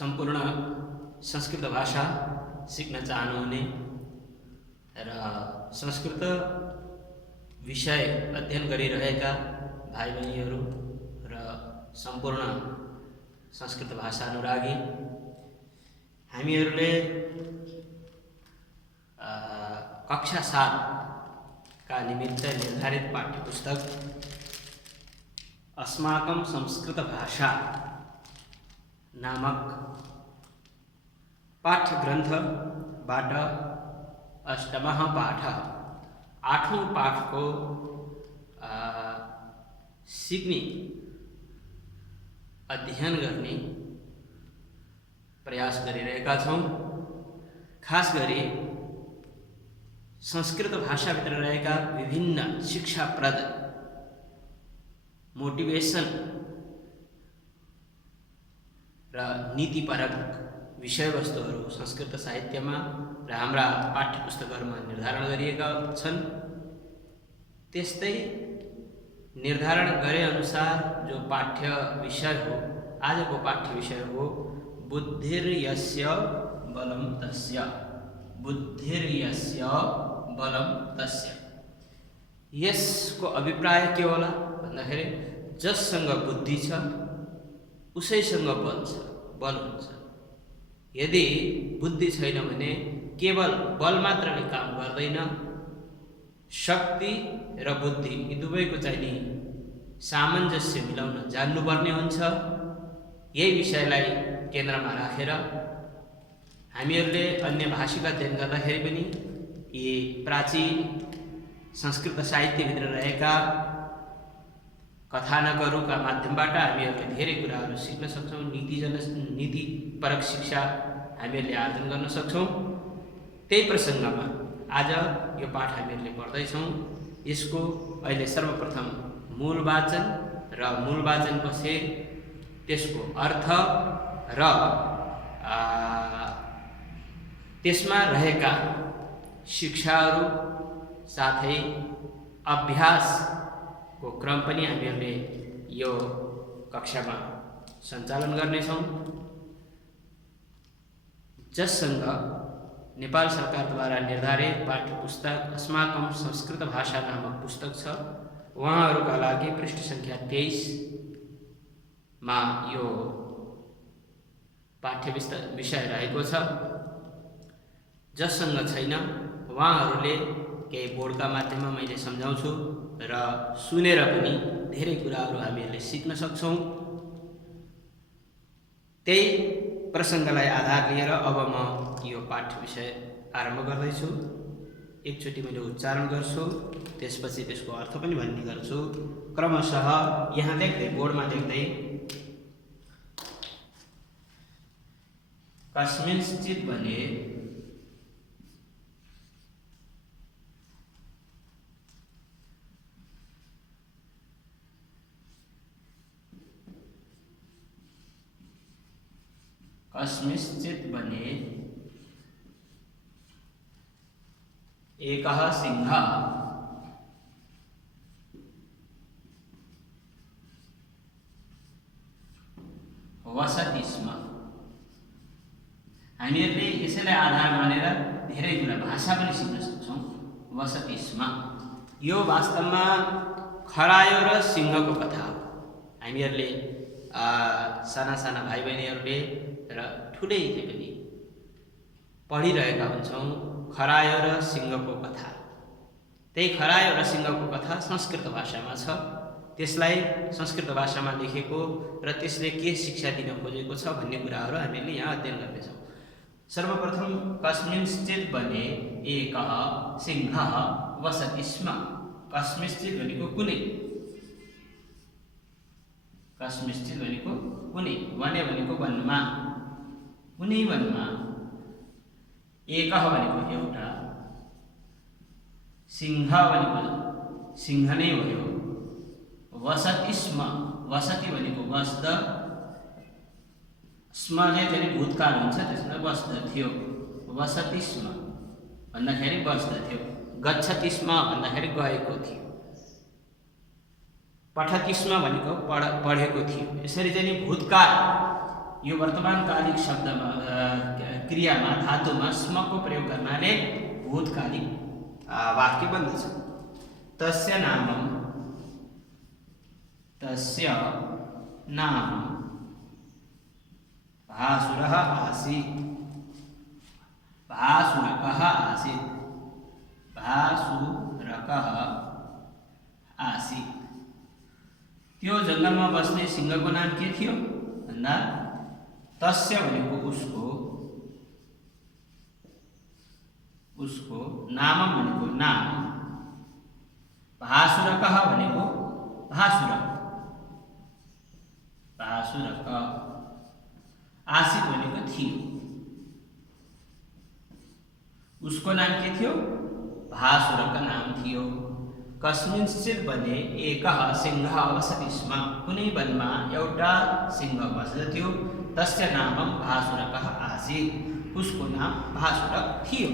सम्पूर्ण संस्कृत भाषा सिक्न चाहनुहुने र संस्कृत विषय अध्ययन गरिरहेका भाइ बहिनीहरू र सम्पूर्ण संस्कृत भाषा अनुरागी हामीहरूले कक्षा 7 का निमित्त निर्धारित पाठ्यपुस्तक अस्माकं संस्कृत भाषा नामक पाठ्यग्रन्थबाट अष्टमः पाठः 8औं पाठको सिक्ने अध्ययन गर्ने प्रयास गरिरहेका छौं। खास गरी संस्कृत भाषाभित्र रहेका विभिन्न शिक्षाप्रद मोटिभेसन र नीतिपरक विषयवस्तुहरू संस्कृत साहित्यमा र हाम्रा पाठ्यपुस्तकहरूमा निर्धारण गरिएका छन्। त्यस्तै निर्धारण गरे अनुसार जो पाठ्य विषय हो, आजको पाठ्य विषय हो बुद्धिर्यस्य बलं तस्य। बुद्धिर्यस्य बलं तस्य। यसको अभिप्राय के होला भन्दाखेरि जससँग बुद्धि छ उसैसँग बल हुन्छ। यदि बुद्धि छैन भने केवल बल मात्रले काम गर्दैन। शक्ति र बुद्धि यी दुवैको चाहिँ नि सामञ्जस्य मिलाउन जान्नुपर्ने हुन्छ। यही विषयलाई केन्द्रमा राखेर हामीहरूले अन्य भाषिक अध्ययन गर्दाखेरि पनि यी प्राचीन संस्कृत साहित्यभित्र रहेका कथानकहरूका माध्यमबाट हामीहरूले धेरै कुराहरू सिक्न सक्छौं। नीतिपरक शिक्षा हामीहरूले आर्जन गर्न सक्छौं। त्यही प्रसङ्गमा आज यो पाठ हामीहरूले पढ्दैछौं। यसको अहिले सर्वप्रथम मूल वाचन र मूल वाचनपछि त्यसको अर्थ र त्यसमा रहेका शिक्षाहरू साथै अभ्यासको क्रम पनि हामीहरूले यो कक्षामा सञ्चालन गर्नेछौँ। जससँग नेपाल सरकारद्वारा निर्धारित पाठ्यपुस्तक अस्माकं संस्कृत भाषा नामक पुस्तक छ, उहाँहरूका लागि पृष्ठ सङ्ख्या 23 मा यो पाठ्य विषय रहेको छ। जससँग छैन उहाँहरूले केही बोर्डका माध्यममा मैले सम्झाउँछु र सुनेर पनि धेरै कुराहरू हामीहरूले सिक्न सक्छौं। त्यही प्रसङ्गलाई आधार लिएर अब म यो पाठ्य विषय आरम्भ गर्दैछु। एकचोटि मैले उच्चारण गर्छु, त्यसपछि त्यसको अर्थ पनि भन्ने गर्छु। क्रमशः यहाँ लेख्दै बोर्डमा लेख्दै कस्मिंश्चित् भने कस्मिंश्चित् वने एकः सिंहः वसति स्म। हामीहरूले यसैलाई आधार मानेर धेरै कुरा भाषा पनि सिक्न सक्छौं। वसति स्म यो वास्तवमा खरायो र सिंहको कथा हो। हामीहरूले साना साना भाइ बहिनीहरूले र ठुलैले पनि पढिरहेका हुन्छौं खरायो र सिंहको कथा। त्यही खरायो र सिंहको कथा संस्कृत भाषामा छ। त्यसलाई संस्कृत भाषामा लेखेको र त्यसले के शिक्षा दिन खोजेको छ भन्ने कुराहरू हामीले यहाँ अध्ययन गर्नेछौँ। सर्वप्रथम कस्मिंश्चित् वने एकः सिंहः वसति स्म। कस्मिंश्चित् भनेको कुनै, कस्मिंश्चित् भनेको कुनै, वने भनेको वनमा, कुनै वनमा, एकः भनेको एउटा, सिंह भनेको सिंह नै भयो, वसति स्म, वसति भनेको बस्दा, स्मले चाहिँ भूतकाल हुन्छ, त्यसमा बस्दथ्यो। वसति स्म भन्दाखेरि बस्दथ्यो। गच्छति स्म भन्दाखेरि गएको थियो। पठति स्म भनेको पढेको थियो। यसरी चाहिँ भूतकाल यो वर्तमानकालिक शब्दमा क्रियामा धातुमा स्मको प्रयोग गर्नाले भूतकालिक वाक्य बन्दछ। तस्य नामं भासुरः आसीत्। भासुरकः आसीत्। भासुरकः आसीत्। त्यो जङ्गलमा बस्ने सिंहको नाम के थियो भन्दा तस्य भनेको उसको नामम भनेको नाम, भासुरकः भनेको भासुर, भासुरक, आसीत् भनेको थियो। उसको नाम के थियो? भासुरक नाम थियो। कस्मिंश्चित् वने एकः सिंहः वसति स्म। कुनै वनमा एउटा सिंह बस्दथ्यो। तस्य नामं भासुरकः आसीत्। उसको नाम भासुरक थियो।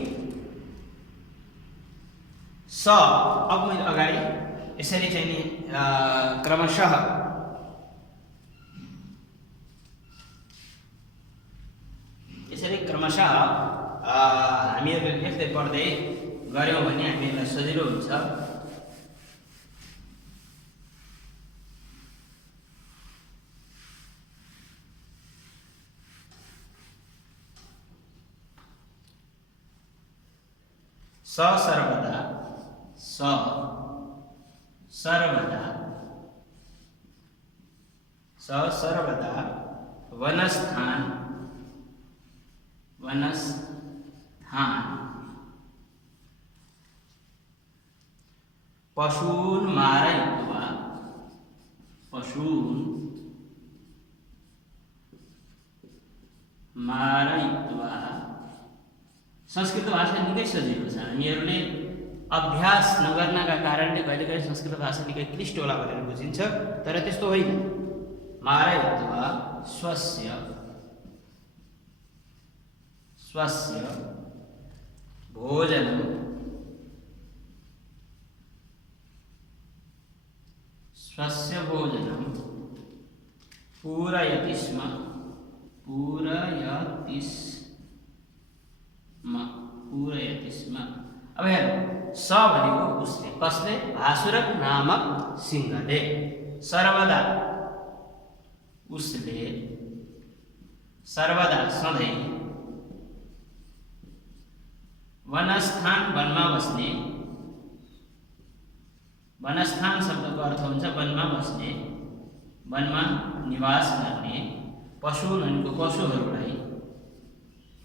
स अब मैले अगाडि यसरी चाहिँ नि क्रमशः हामीहरूले लेख्दै पढ्दै गऱ्यौँ भने हामीलाई सजिलो हुन्छ। स सर्वदा वनस्थान पशून् मारयित्वा संस्कृत भाषा निकै सजिलो छ। हामीहरूले अभ्यास नगर्नका कारणले कहिलेकाहीँ संस्कृत भाषा निकै क्लिष्ट होला भनेर बुझिन्छ, तर त्यस्तो होइन। मारयित्वा स्वस्य भोजनं पूरयति स्म। अब हेर्नु, स भनेको उसले, कसले? भासुरक नामक सिंहले। सर्वदा उसले, सर्वदा सधैँ, वनस्थान वनमा बस्ने, वनस्थान शब्दको अर्थ हुन्छ वनमा बस्ने, वनमा निवास गर्ने, पशुन भनेको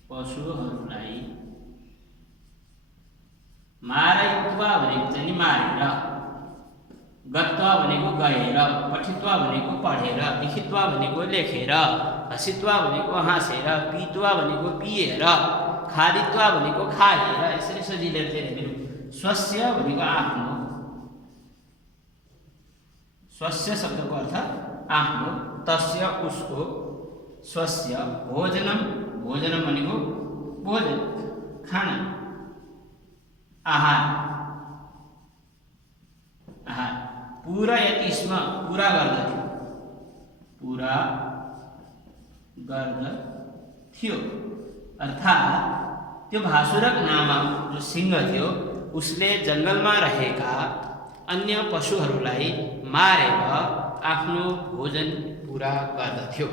पशुहरूलाई मारयित्वा भनेको चाहिँ मारेर, गत्वा भनेको गएर, पठित्वा भनेको पढेर, लिखित्वा भनेको लेखेर, हसित्वा भनेको हाँसेर, पीत्वा भनेको पिएर, खादित्वा भनेको खाएर, यसरी सजिलै चाहिँ स्वस्य भनेको आफ्नो, स्वस्य शब्दको अर्थ आफ्नो, तस्य उसको, स्वस्य भोजनम भनेको भोजन खाना, आहार पूरयति स्म पूरा गर्दथ्यो। अर्थात् त्यो भासुरक नामक जो सिंह थियो उसले जङ्गलमा रहेका अन्य पशुहरूलाई मारेर आफ्नो भोजन पूरा गर्दथ्यो।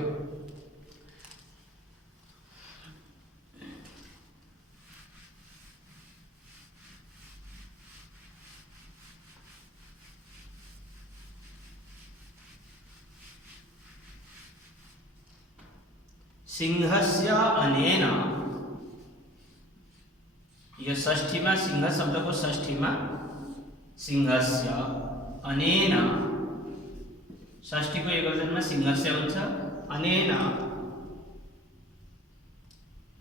सिंहस्य अनेन, यो षष्ठीमा सिंह शब्दको षष्ठीमा सिंहस्य अनेन, षष्ठीको एकवचनमा सिंहस्य हुन्छ। अनेन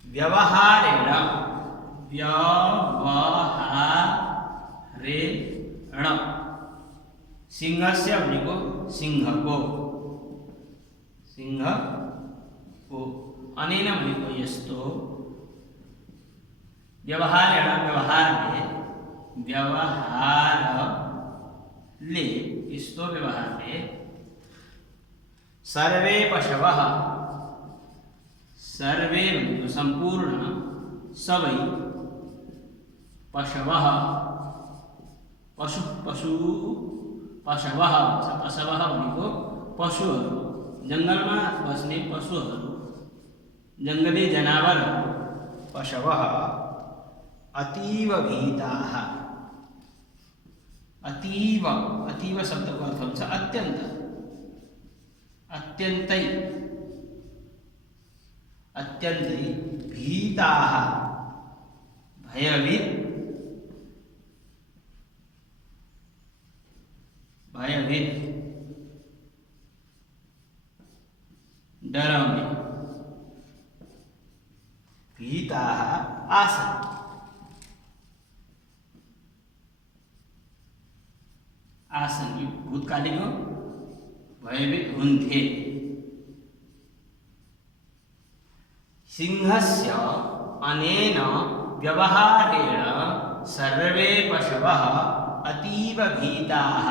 व्यवहारेण सिंहस्य भनेको सिंहको, अनेन भनेको यस्तो, व्यवहारेण व्यवहारले यस्तो व्यवहारले, सर्वे पशवः सर्वे बनेको संपूर्ण सबै पशवः पशु पशु पशवः पशवः भनेको पशुहरू जङ्गलमा बस्ने पशुहरू जङ्गली जनावरहरू पशवः अतीव भीताः अतीव अतीव शब्दको अर्थ हुन्छ अत्यन्त अत्यन्तै अत्यन्तै भीताः भयभीत भयभीत डराउने भीताः आसन् आसन् यो भूतकालीको भयभीत हुन्थे सिंहस्य अनेन व्यवहारेण सर्वे पशवः अतीव भीताः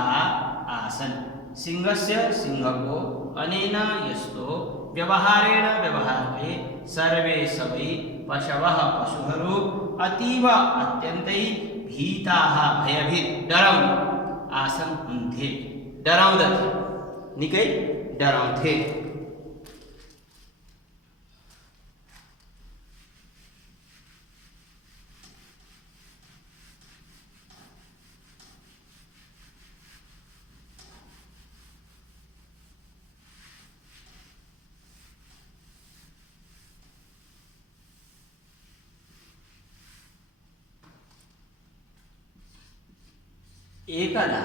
आसन् सिंहस्य सिंहको अनेन यस्तो व्यवहारेण व्यवहारले सर्वे सबै पशवः पशुहरू अतीव अत्यन्तै भीताः भयभीत डराउने आसन हुन्थे डराउँदथे निकै डराउँथे एकदा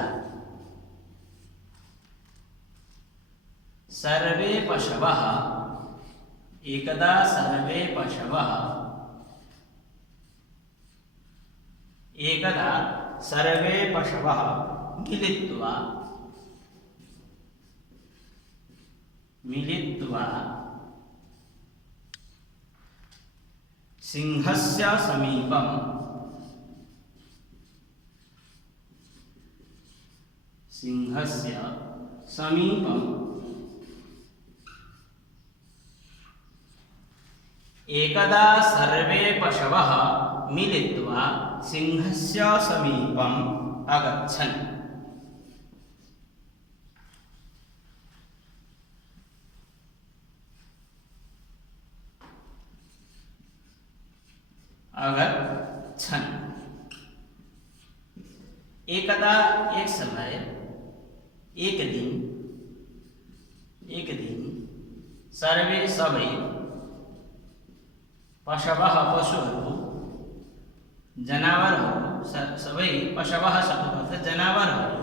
सर्वे पशवः एकदा सर्वे पशवः एकदा सर्वे पशवः मिलित्वा सिंहस्य समीपं सिंहस्य समीपम् एकदा सर्वे पशवः मिलित्वा सिंहस्य समीपम् अगच्छन् एकदा एक समय एक दिन सर्वे सबै पशवः पशुहरू जनावरहरू सबै पशवः शब्दको जनावरहरू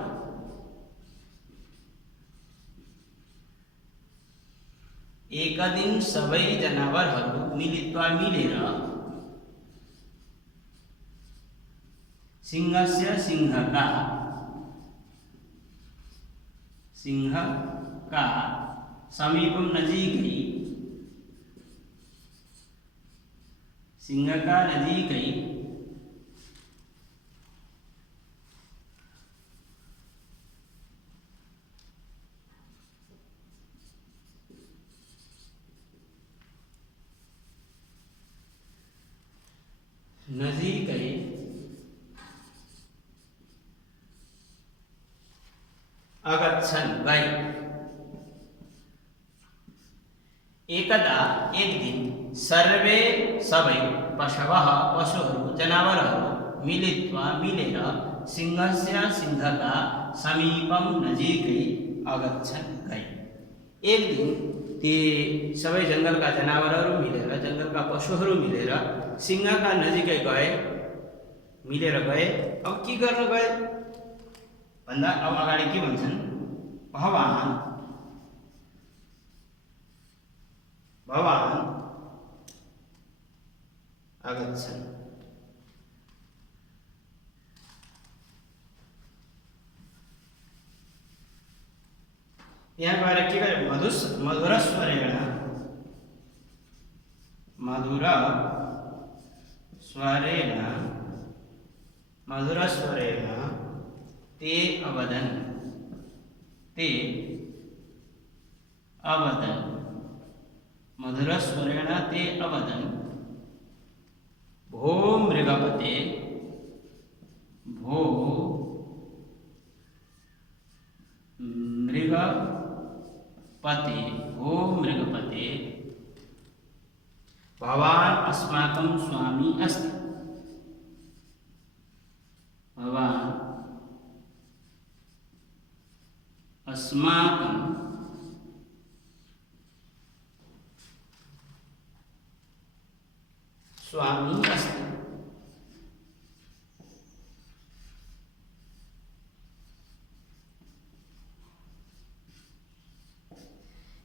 एक दिन सबै जनावरहरू मिलेर सिंहस्य सिंहका समीपम नजीकै सिंहका नजीकै अगच्छन् गए एकदा एक दिन सर्वे सबै पशवः पशुहरू जनावरहरू मिलेर सिंहका समीपम नजिकै अगच्छन् गए एक दिन ती सबै जङ्गलका जनावरहरू मिलेर जङ्गलका पशुहरू मिलेर सिंहका नजिकै मिलेर गए अब के गर्न गए भन्दा अब अगाडि के भन्छन् भवान् आगच्छन् यहाँ गएर के गरे मधुर स्वरेण ते अवदन् मधुरस्वरेण ते अवदन् भो मृगपते भो मृगपते भो मृगपते भवान् अस्माकं स्वामी अस्ति। भवान् अस्माकं स्वामी अस्ति।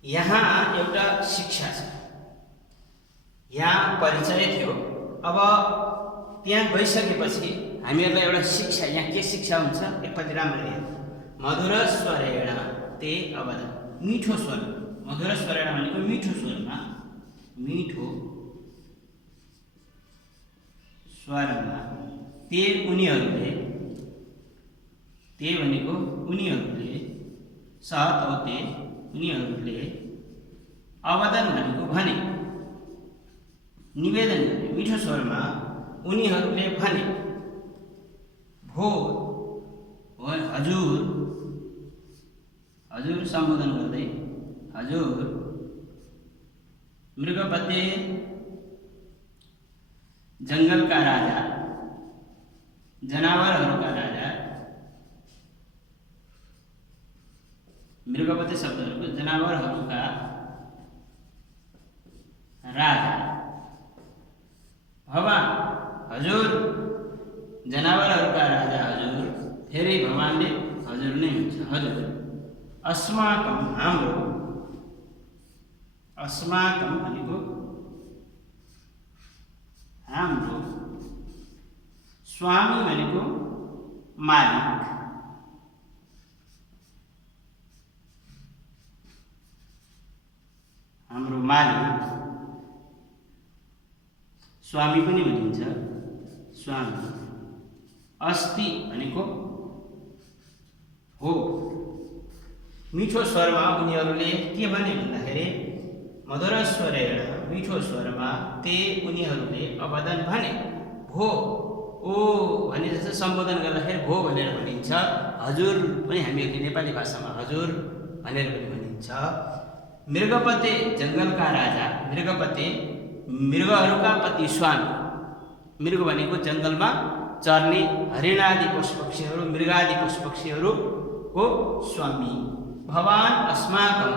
यहाँ एउटा शिक्षा छ, यहाँ परिचय थियो। अब त्यहाँ गइसकेपछि हामीहरूलाई एउटा शिक्षा, यहाँ के शिक्षा हुन्छ एकपल्ट राम्ररी हेर्नु। मधुर स्वरेण ते अवदन्, मिठो स्वर। मधुर स्वरेण भनेको मिठो स्वरमा, मिठो स्वरमा ते उनीहरूले, ते भनेको उनीहरूले, सहतौते उनीहरूले, अवदन भनेको भने, निवेदन गरे, मिठो स्वरमा उनीहरूले भने भो हजुर, हजुर सम्बोधन गर्दै हजुर मृगपते जङ्गलका राजा, जनावरहरूका राजा। मृगपते शब्दहरूको जनावरहरूका राजा। भवान हजुर जनावरहरूका राजा हजुर, फेरि भगवानले हजुर नै हुन्छ। हजुर अस्माकं हाम्रो, अस्माकं भनेको हाम्रो, स्वामी भनेको मालिक, हाम्रो मालिक, स्वामी पनि भनिन्छ, स्वामी। अस्ति भनेको हो। मिठो स्वरमा उनीहरूले के भने भन्दाखेरि मधुर स्वरेण, मिठो स्वरमा ते उनीहरूले अवदन भने भो, ओ भने जस्तो सम्बोधन गर्दाखेरि भो भनेर भनिन्छ। हजुर पनि हामीहरूले नेपाली भाषामा हजुर भनेर पनि भनिन्छ। मृगपते जङ्गलका राजा, मृगपते मृगहरूका पति स्वामी। मृग भनेको जङ्गलमा चर्ने हरिण आदि पशुपक्षीहरू, मृगादि पशुपक्षीहरूको स्वामी। भवान अस्माकं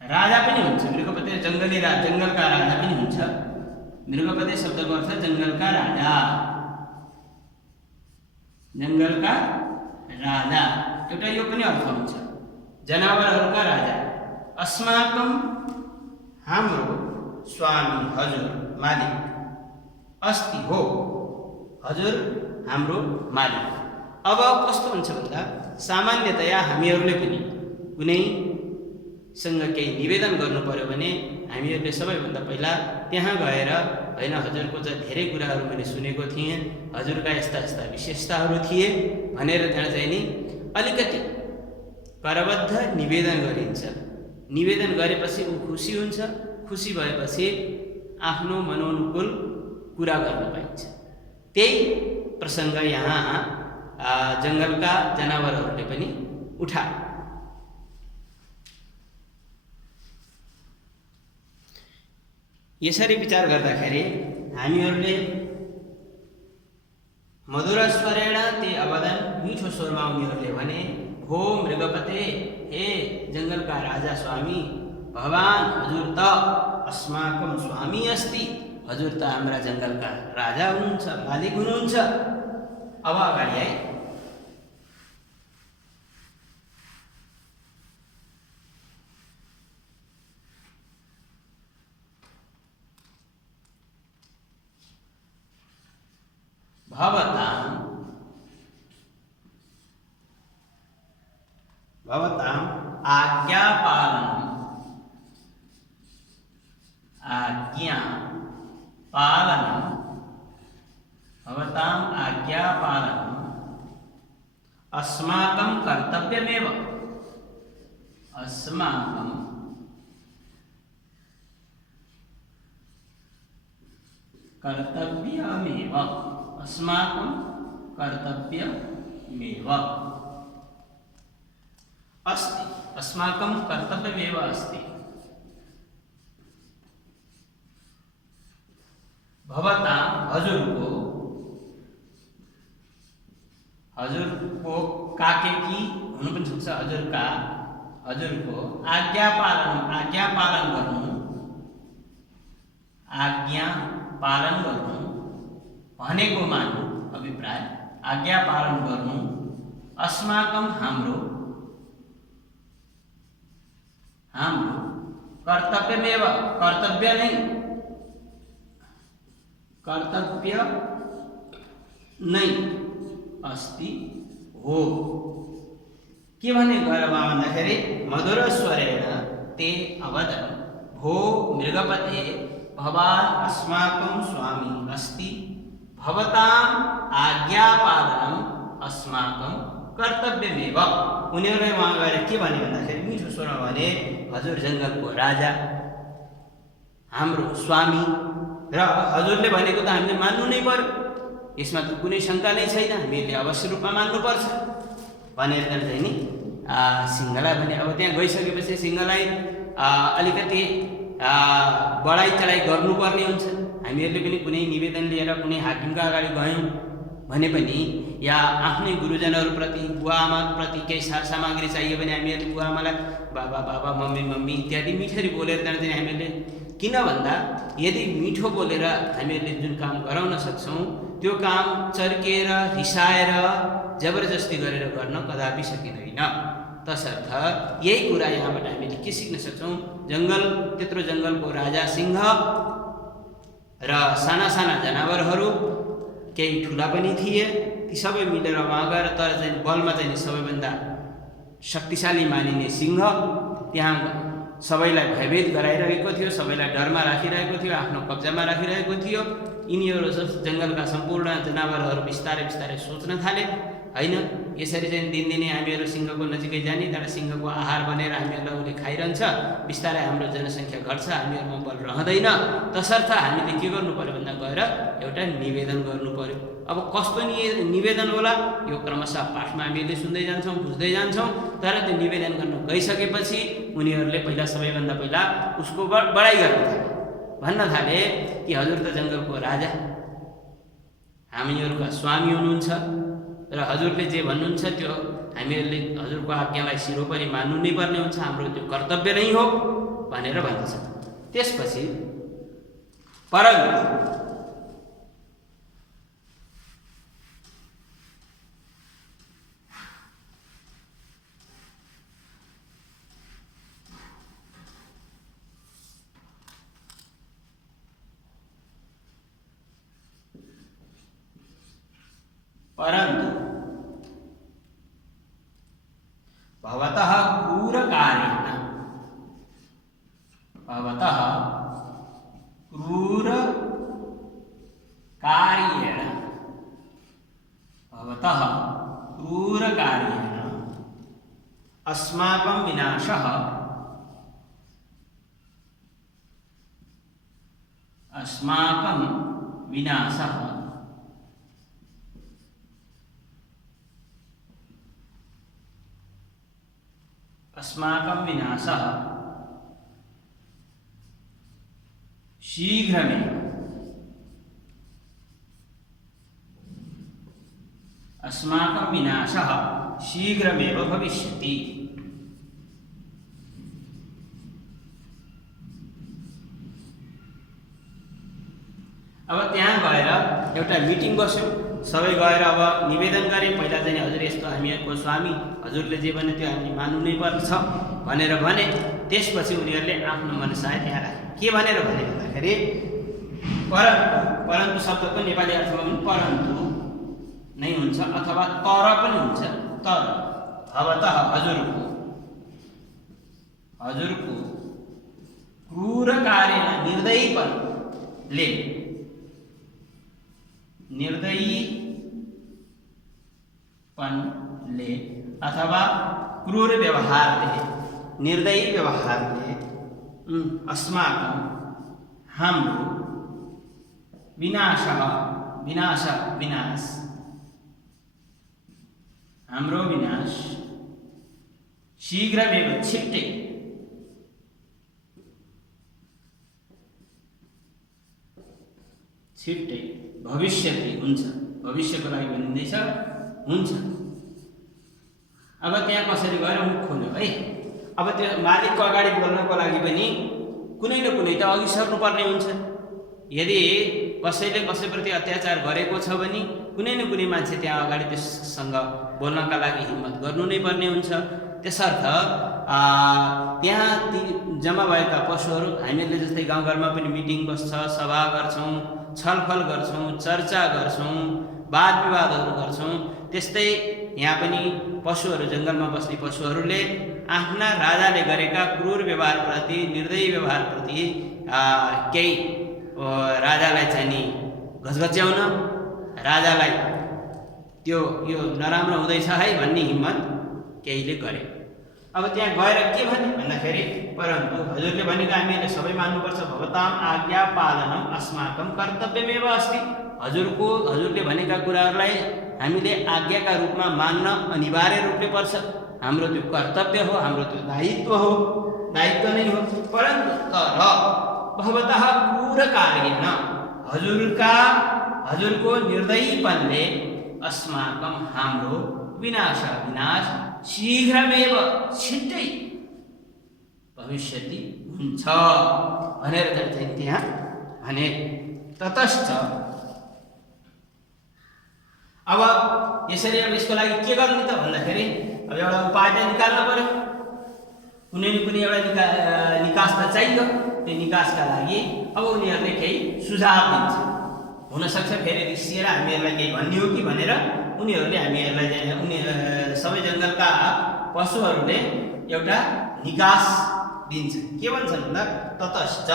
राजा पनि हुन्छ, मृगपते जङ्गली जङ्गलका राजा पनि हुन्छ। मृगपते शब्दको अर्थ जङ्गलका राजा, जङ्गलका राजा। एउटा यो पनि अर्थ हुन्छ जनावरहरूका राजा। अस्माकं हाम्रो स्वामी हजुर मालिक, अस्ति हो हजुर हाम्रो मालिक। अब कस्तो हुन्छ भन्दा सामान्यतया हामीहरूले पनि कुनैसँग केही निवेदन गर्नु पर्यो भने हामीहरूले सबैभन्दा पहिला त्यहाँ गएर होइन हजुरको चाहिँ धेरै कुराहरू मैले सुनेको थिएँ, हजुरका यस्ता यस्ता विशेषताहरू थिए भनेर त्यहाँ चाहिँ नि अलिकति करबद्ध निवेदन गरिन्छ। निवेदन गरेपछि ऊ खुसी हुन्छ, खुसी भएपछि आफ्नो मनोनुकूल कुरा गर्न पाइन्छ। त्यही प्रसङ्ग यहाँ जङ्गलका जनावरहरूले पनि उठाए। यसरी विचार गर्दाखेरि हामीहरूले मधुर स्वरेण ते अवदन, मिठो स्वरमा उनीहरूले भने भो मृगपते, हे जङ्गलका राजा स्वामी, भवान हजुर त अस्माकं स्वामी अस्ति, हजुर त हाम्रा जङ्गलका राजा हुनुहुन्छ, मालिक हुनुहुन्छ। अब अगाडि है भवताम् आज्ञापालनम्, आज्ञापालनम्, भवताम् आज्ञापालनम् अस्माकं कर्तव्यमेव, अस्माकं कर्तव्यमेव अस्माकं कर्तव्यमेव अस्ति अस्माकं कर्तव्यमेव अस्ति भवता हजुरको काके की हुनु पनि सक्छ हजुरको आज्ञा पालन गर्नु भनेको मान्नु अभिप्राय आज्ञा पालन गर्नु अस्माकं हाम्रो कर्तव्यमेव कर्तव्य नै अस्ति हो के भने गरबा भन्दाखेरि मधुर स्वरेण ते अवदन् भो मृगपते भवान् अस्माकं स्वामी अस्ति भवताम् आज्ञापालनम् अस्माकं कर्तव्यमेव उनीहरूले वहाँ गएर के भने भन्दाखेरि मिठो स्वरमा भने हजुर जङ्गलको राजा हाम्रो स्वामी र हजुरले भनेको त हामीले मान्नु नै पर्यो यसमा त कुनै शङ्का नै छैन हामीले अवश्य रूपमा मान्नुपर्छ भनेर चाहिँ नि सिंहलाई भने अब त्यहाँ गइसकेपछि सिंहलाई अलिकति बढाइ चढाइ गर्नुपर्ने हुन्छ हामीहरूले पनि कुनै निवेदन लिएर कुनै हाकिमका अगाडि गयौँ भने पनि या आफ्नै गुरुजनहरूप्रति बुवा आमाप्रति केही सार सामग्री चाहियो भने हामीहरूले बुवा आमालाई बाबा मम्मी इत्यादि मिठरी बोलेर चाहिँ हामीहरूले किन भन्दा यदि मिठो बोलेर हामीहरूले जुन काम गराउन सक्छौँ त्यो काम चर्किएर रिसाएर जबरजस्ती गरेर गर्न कदापि सकिँदैन तसर्थ यही कुरा यहाँबाट हामीले के सिक्न सक्छौँ त्यत्रो जङ्गलको राजा सिंह र साना साना जनावरहरू केही ठुला पनि थिए ती सबै मिलेर वहाँ गएर तर चाहिँ बलमा चाहिँ सबैभन्दा शक्तिशाली मानिने सिंह त्यहाँ सबैलाई भयभीत गराइरहेको थियो सबैलाई डरमा राखिरहेको थियो आफ्नो कब्जामा राखिरहेको थियो यिनीहरू जङ्गलका सम्पूर्ण जनावरहरू बिस्तारै बिस्तारै सोच्न थाले होइन यसरी चाहिँ दिनदिनै हामीहरू सिंहको नजिकै जाने तर सिंहको आहार बनेर हामीहरूलाई उसले खाइरहन्छ बिस्तारै हाम्रो जनसङ्ख्या घट्छ हामीहरूमा बल रहँदैन तसर्थ हामीले के गर्नु पर्यो भन्दा गएर एउटा निवेदन गर्नु पर्यो अब कस्तो निवेदन होला यो क्रमशः पाठमा हामीले सुन्दै जान्छौँ बुझ्दै जान्छौँ तर त्यो निवेदन गर्न गइसकेपछि उनीहरूले सबैभन्दा पहिला उसको बढाइ गर्न थाले भन्न थाले कि हजुर त जङ्गलको राजा हामीहरूका स्वामी हुनुहुन्छ र हजुरले जे भन्नुहुन्छ त्यो हामीहरूले हजुरको आज्ञालाई सिरोपरि मान्नु नै पर्ने हुन्छ हाम्रो त्यो कर्तव्य नै हो भनेर भन्दछ त्यसपछि परन्तु भवतः क्रूरकार्येण अस्माकं विनाशः शीघ्रमेव अस्माकं विनाशः शीघ्रमेव भविष्यति अब त्यहाँ गएर एउटा मिटिङ बस्यो सबै गएर अब निवेदन गरे पहिला चाहिँ हजुर यस्तो हामीहरूको स्वामी हजुरले जे भने त्यो हामीले मान्नु नै पर्छ भनेर भने त्यसपछि उनीहरूले आफ्नो मनसाय त्यहाँ राखे के भनेर भने भन्दाखेरि परन्तु शब्दको नेपाली अर्थमा पनि परन्तु नै हुन्छ अथवा तर पनि हुन्छ तर भवतः हजुरको क्रूर कार्यमा निर्दयीपनले अथवा क्रूर व्यवहारले निर्दयी व्यवहारले अस्माकं हाम्रो विनाशः विनाश विनाश हाम्रो विनाश शीघ्रमेव छिट्टै छिट्टै भविष्यति हुन्छ भविष्यको लागि भनिँदैछ हुन्छ। अब त्यहाँ कसरी गएर मुख खोल्यो है। अब त्यो मालिकको अगाडि बोल्नको लागि पनि कुनै न कुनै त अघि सर्नुपर्ने हुन्छ। यदि कसैले कसैप्रति अत्याचार गरेको छ भने कुनै न कुनै मान्छे त्यहाँ अगाडि त्यससँग बोल्नका लागि हिम्मत गर्नु नै पर्ने हुन्छ। त्यसर्थ त्यहाँ ती जम्मा भएका पशुहरू हामीले जस्तै गाउँघरमा पनि मिटिङ बस्छ, सभा गर्छौँ, छलफल गर्छौँ, चर्चा गर्छौँ, वाद विवादहरू गर्छौँ, त्यस्तै यहाँ पनि पशुहरू जङ्गलमा बस्ने पशुहरूले आफ्ना राजाले गरेका क्रूर व्यवहारप्रति निर्दयी व्यवहारप्रति केही राजालाई चाहिँ नि घचघच्याउन राजालाई त्यो यो नराम्रो हुँदैछ है भन्ने हिम्मत केहीले गरे। अब त्यहाँ गएर के भने भन्दाखेरि परन्तु हजुरले भनेको हामीले सबै मान्नुपर्छ। भवताम आज्ञा पालनम अस्माकं कर्तव्यमेव अस्ति। हजुरले भनेका कुराहरूलाई हामीले आज्ञाका रूपमा मान्न अनिवार्य रूपले पर्छ। हाम्रो त्यो कर्तव्य हो, हाम्रो त्यो दायित्व हो, दायित्व नै हो। परन्तु तर भवतः क्रूरकार्येण हजुरको निर्दयीपनले अस्माकं हाम्रो विनाश शीघ्रमेव छिट्टै भविष्यति हुन्छ भनेर चाहिँ त्यहाँ भने। ततश्च अब यसरी अब यसको लागि के गर्नु त भन्दाखेरि अब एउटा उपाय त निकाल्नु पर्यो। कुनै न कुनै एउटा निकास त चाहियो। त्यो निकासका लागि अब उनीहरूले केही सुझाव दिन्छ। हुनसक्छ फेरि रिसिएर हामीहरूलाई केही भन्ने हो कि भनेर उनीहरूले हामीहरूलाई सबै जङ्गलका पशुहरूले एउटा निकास दिन्छ। के भन्छन् भन्दा ततश्च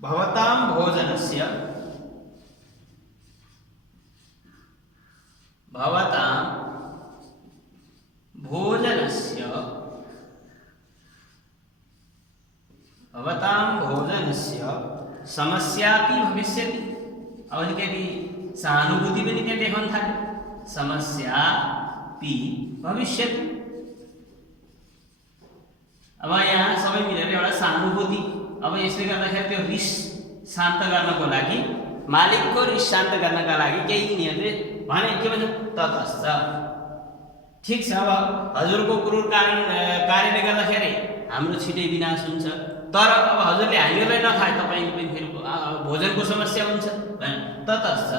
भवतां भोजनस्य समस्यापि भविष्यति। अब अलिकति सहानुभूति पनि त्यहाँ देखाउन थाल्यो। समस्यापि भविष्यति। अब यहाँ सबै मिलेर एउटा सहानुभूति। अब यसले गर्दाखेरि त्यो रिस शान्त गर्नको लागि, मालिकको रिस शान्त गर्नका लागि केही यिनीहरूले भने के भन्छ ततश्च। ठिक छ, अब हजुरको क्रूर कार्यले गर्दाखेरि हाम्रो छिटै विनाश हुन्छ। तर अब हजुरले हामीलाई नखाए तपाईँले पनि फेरि भोजनको समस्या हुन्छ भने ततश्च।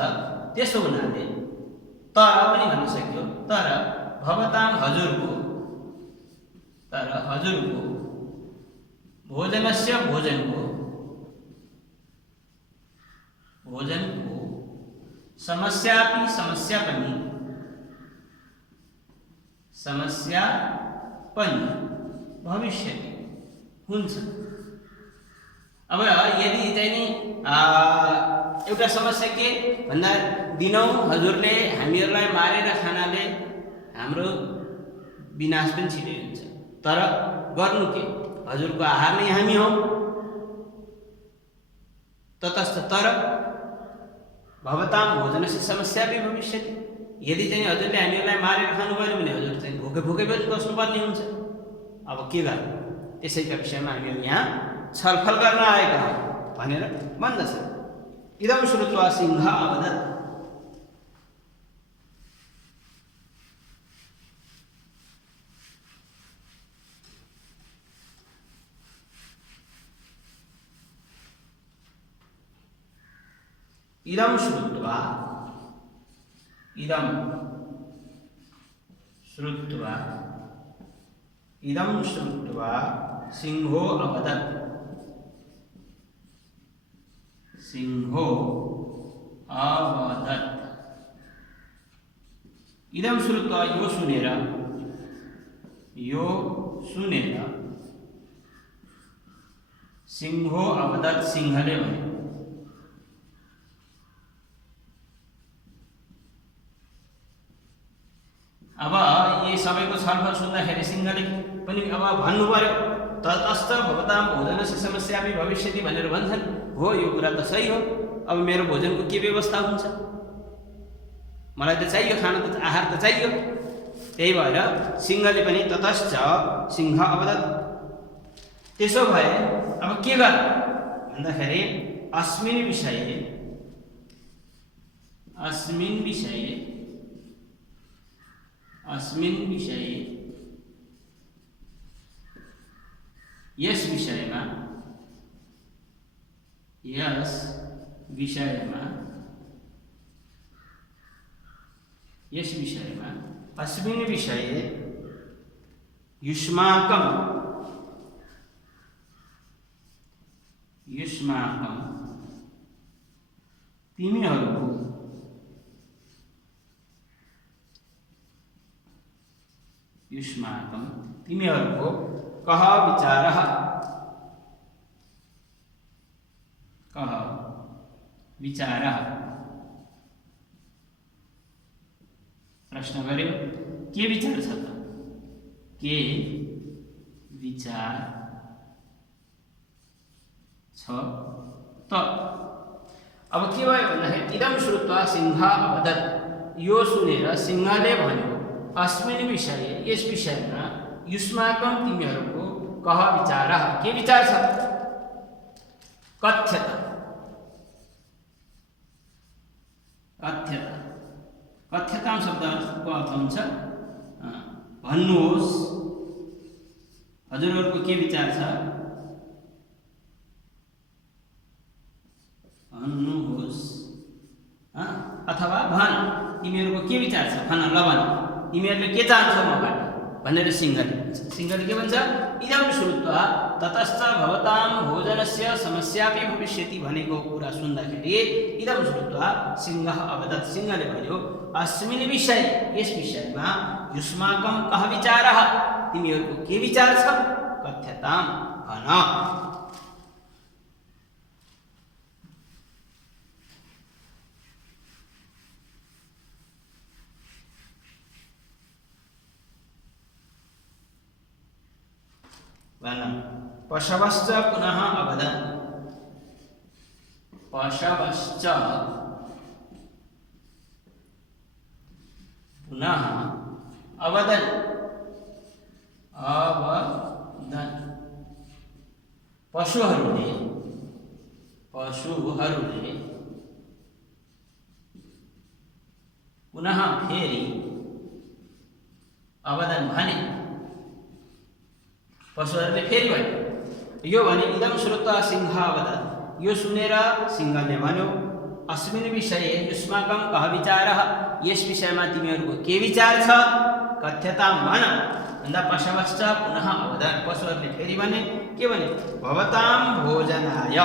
त्यसो हुनाले तर पनि भन्न सक्यो। तर भवतां हजुरको भोजनस्य भोजनको समस्यापि समस्या पनि भविष्यति हुन्छ। अब यदि चाहिँ नि एउटा समस्या के भन्दा दिनौँ हजुरले हामीहरूलाई मारेर खानाले हाम्रो विनाश पनि छिटै हुन्छ। तर गर्नु के, हजुरको आहार नै हामी हौँ। ततस्थ तर भवतां भोजनस्य समस्यापि भविष्यति। यदि चाहिँ हजुरले हामीहरूलाई मारेर खानुभयो भने हजुर चाहिँ भोकै पनि बस्नुपर्ने हुन्छ। अब के गर्नु, त्यसैका विषयमा हामी यहाँ छलफल गर्न आएका हौँ भनेर भन्दछ। इदं श्रुत्वा सिंह अवदत्। इदं श्रुत्वा सिंहो अवदत्। इदं श्रुत्वा यो सुनेर सिंहो अवदत् सिंहले भन्यो। अब यी सबैको छलफल सुन्दाखेरि सिंहले पनि अब भन्नु पर्यो, ततस्थ भवतां भोजनस्य समस्यापि भविष्यति भनेर भन्छन्। हो, यो कुरा त सही हो। अब मेरो भोजनको के व्यवस्था हुन्छ? मलाई त चाहियो, खाना त, आहार त चाहियो। त्यही भएर सिंहले पनि ततश्च सिंह अवदत्, त्यसो भए अब के गर भन्दाखेरि अस्मिन् विषये यस विषयमा अस्मिन् विषये युष्माकं तिमीहरूको कः विचारः प्रश्न गर्यो, के विचार छ त? के विचार छ त? अब के भयो भन्दाखेरि इदं श्रुत्वा सिंह अवदत्, यो सुनेर सिंहले भन्यो अस्मिन् विषये यस विषयमा युष्माकं तिमीहरूको कः विचारः, के विचार छ? कथ्यतां शब्दको अर्थ हुन्छ भन्नुहोस्, हजुरहरूको के विचार छ? भन्नुहोस् अथवा भन, तिमीहरूको के विचार छ भन, ल भन, तिमीहरूले के चाहन्छौ मबाट भनेर सिंहले के भन्छ? इदं श्रुत्वा ततश्च भवतां भोजनस्य समस्यापि भविष्यति भनेको कुरा सुन्दाखेरि इदं श्रुत्वा सिंह अवदत्, सिंहले भन्यो अस्मिन् विषय यस विषयमा युष्माकं कः विचारः, तिमीहरूको के विचार छ? कथ्यतां भन। पशवश्च पुनः अवदन्, पशवश्च पुनः अवदन्, पशुहरूले पुनः फेरि अवदन् भने, पशुहरूले फेरि भन्यो। यो भने इदं श्रुत्वा सिंह अवदत्, यो सुनेर सिंहले भन्यो अस्मिन् विषये युष्माकं कः विचारः, यस विषयमा तिमीहरूको के विचार छ? कथ्यतां भन भन्दा पशवश्च पुनः अवदन्, पशुहरूले फेरि भने, के भने? भवतां भोजनाय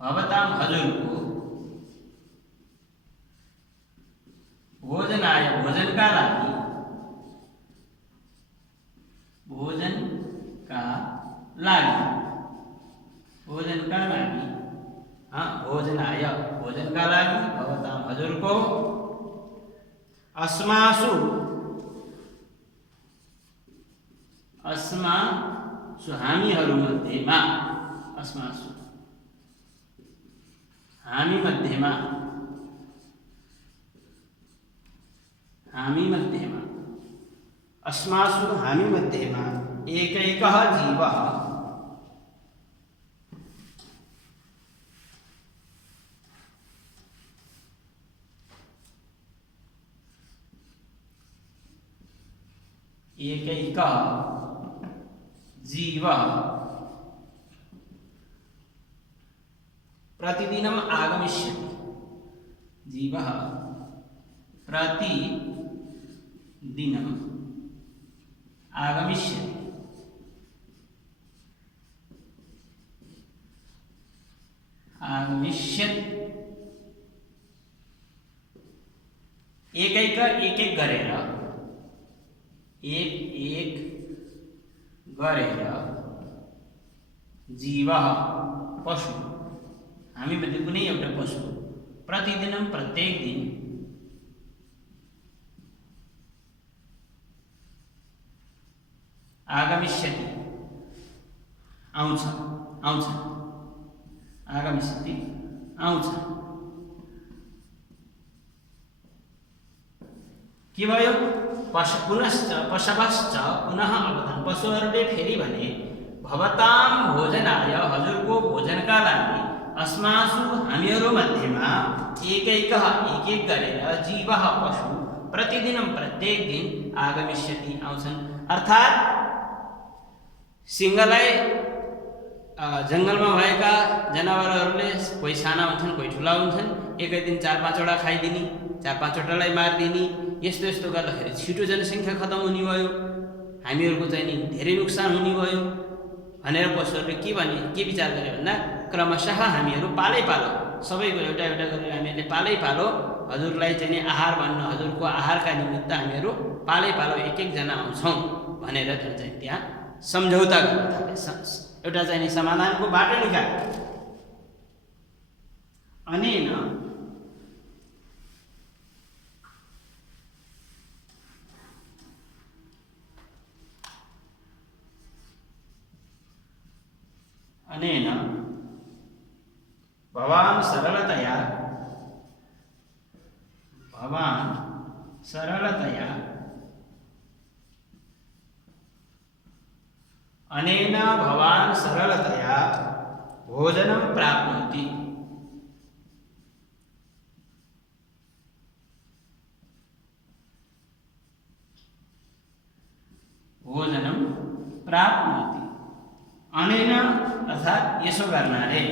भवतां हजुरको भोजनाय भोजनका लागि भोजनका लागि भवतां हजुरको अस्मासु हामीहरूमध्येमा अस्मासु हामीमध्येमा एकैकः जीवः प्रतिदिनम् आगमिष्यति, जीवः प्रतिदिनम् आगमिष्यति, एक गरेर जीवः पशु, हामीमध्ये कुनै एउटा पशु प्रतिदिनं प्रत्येक दिन आगमिष्यति आउँछ आउँछ आगमिष्यति आउँछ। के भयो? पुनश्च पशवश्च पुनः अवधान, पशुहरूले फेरि भने भवतां भोजनाय, हजुरको भोजनका लागि अस्मासु हामीहरू मध्येमा एकैकः एक एक गरेर जीवः पशु प्रतिदिनं प्रत्येक दिन आगमिष्यति आउँछन्। अर्थात् सिंहलाई जङ्गलमा भएका जनावरहरूले कोही साना हुन्छन् कोही ठुला हुन्छन्, एकै दिन 4-5वटा खाइदिने, 4-5वटालाई मारिदिने, यस्तो यस्तो गर्दाखेरि छिटो जनसङ्ख्या खतम हुने भयो, हामीहरूको चाहिँ नि धेरै नोक्सान हुने भयो भनेर पशुहरूले के विचार गरे भन्दा क्रमशः हामीहरू पालै पालो सबैको एउटा एउटा गरेर हामीहरूले पालै पालो हजुरलाई चाहिँ नि आहार भन्न, हजुरको आहारका निमित्त हामीहरू पालै पालो एक एकजना आउँछौँ भनेर चाहिँ त्यहाँ सम्झौता गर्न थाले, एउटा चाहिँ नि समाधानको बाटो निकाले। अनेन अनेन भवान् सरलतया अनेन भवान् सरलतया भोजनं प्राप्नोति। भोजनं प्राप्नोति अनेन अर्थात् यसो गर्नाले,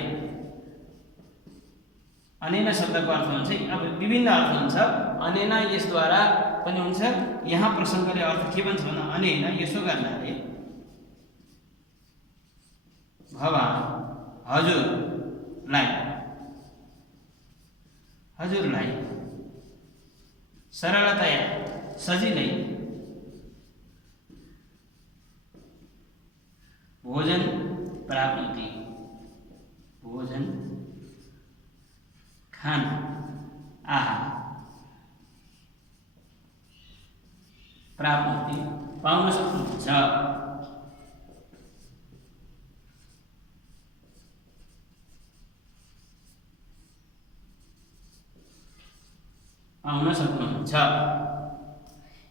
अनेन शब्दको अर्थ हुन्छ, अब विभिन्न अर्थ हुन्छ, अनेन यसद्वारा पनि हुन्छ। यहाँ प्रसङ्गले अर्थ के भन्छ भन्दा अनेन यसो गर्नाले भवान् हजुरलाई सरलतया सजिलै भोजन प्राप्नोति, भोजन खाना आहार प्राप्नोति पाउन सक्नुहुन्छ। पाउन सक्नुहुन्छ।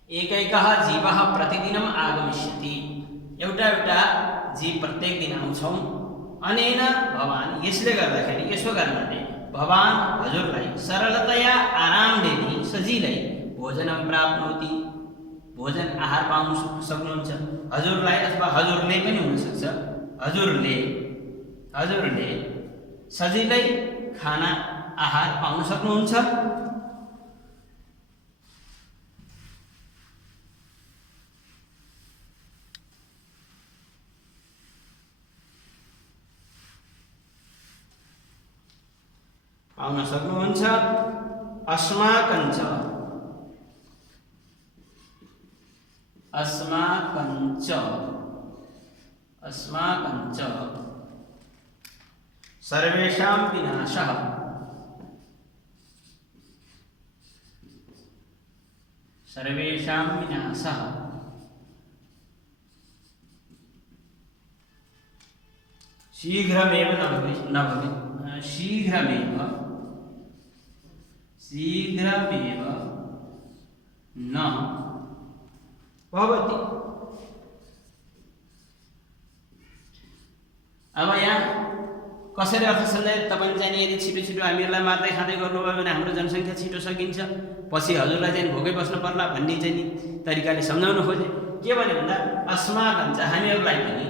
एकैकः जीवः प्रतिदिनं आगमिष्यति, एउटा एउटा जीव प्रत्येक दिन आउँछौँ। अनेन भवान् यसले गर्दाखेरि, यसो गर्नाले भवान् हजुरलाई सरलतया आरामले नै सजिलै भोजनं प्राप्नोति, भोजन आहार पाउन सक्नुहुन्छ। हजुरलाई अथवा हजुरले पनि हुनसक्छ, हजुरले सजिलै खाना आहार पाउन सक्नुहुन्छ। पाउन सक्नुहुन्छ। अस्माकञ्च सर्वेषां विनाशः शीघ्रमेव न भवेत्, शीघ्रमेव न भवति। अब यहाँ कसरी अर्थ सम्झाइ? तपाईले चाहिँ यदि छिटो छिटो हामीहरूलाई मार्दै खाँदै गर्नुभयो भने हाम्रो जनसङ्ख्या छिटो सकिन्छ, पछि हजुरलाई चाहिँ भोकै बस्नु पर्ला भन्ने चाहिँ नि तरिकाले सम्झाउन खोजे। के भन्यो भन्दा अस्माकञ्च हामीहरूलाई पनि,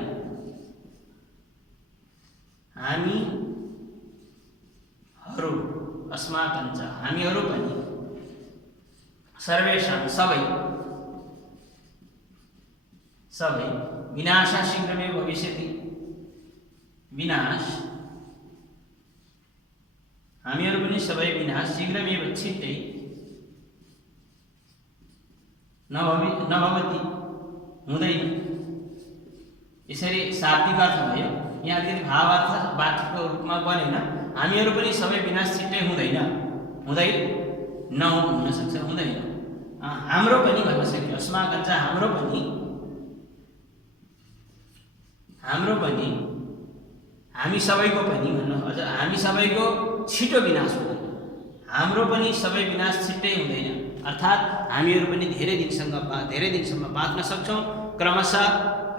अस्माकञ्च हामीहरू पनि, सर्वेषां सबै विनाश शीघ्रमेव भविष्यति, विनाश हामीहरू पनि सबै विनाश शीघ्रमेव छिट्टै नभवति हुँदैन। यसरी शाब्दिक अर्थ भयो। यहाँ अलिकति भावार्थ वाक्यको रूपमा बनेन। हामीहरू पनि सबै विनाश छिट्टै हुँदैन, हुन सक्छ, हुँदैन। हाम्रो पनि भन्न सक्यो, अस्माकं च हाम्रो पनि हामी सबैको पनि भन्न, अझ हामी सबैको छिटो विनाश हुँदैन, हाम्रो पनि सबै विनाश छिट्टै हुँदैन। अर्थात् हामीहरू पनि धेरै दिनसम्म बाँच्न सक्छौँ। क्रमशः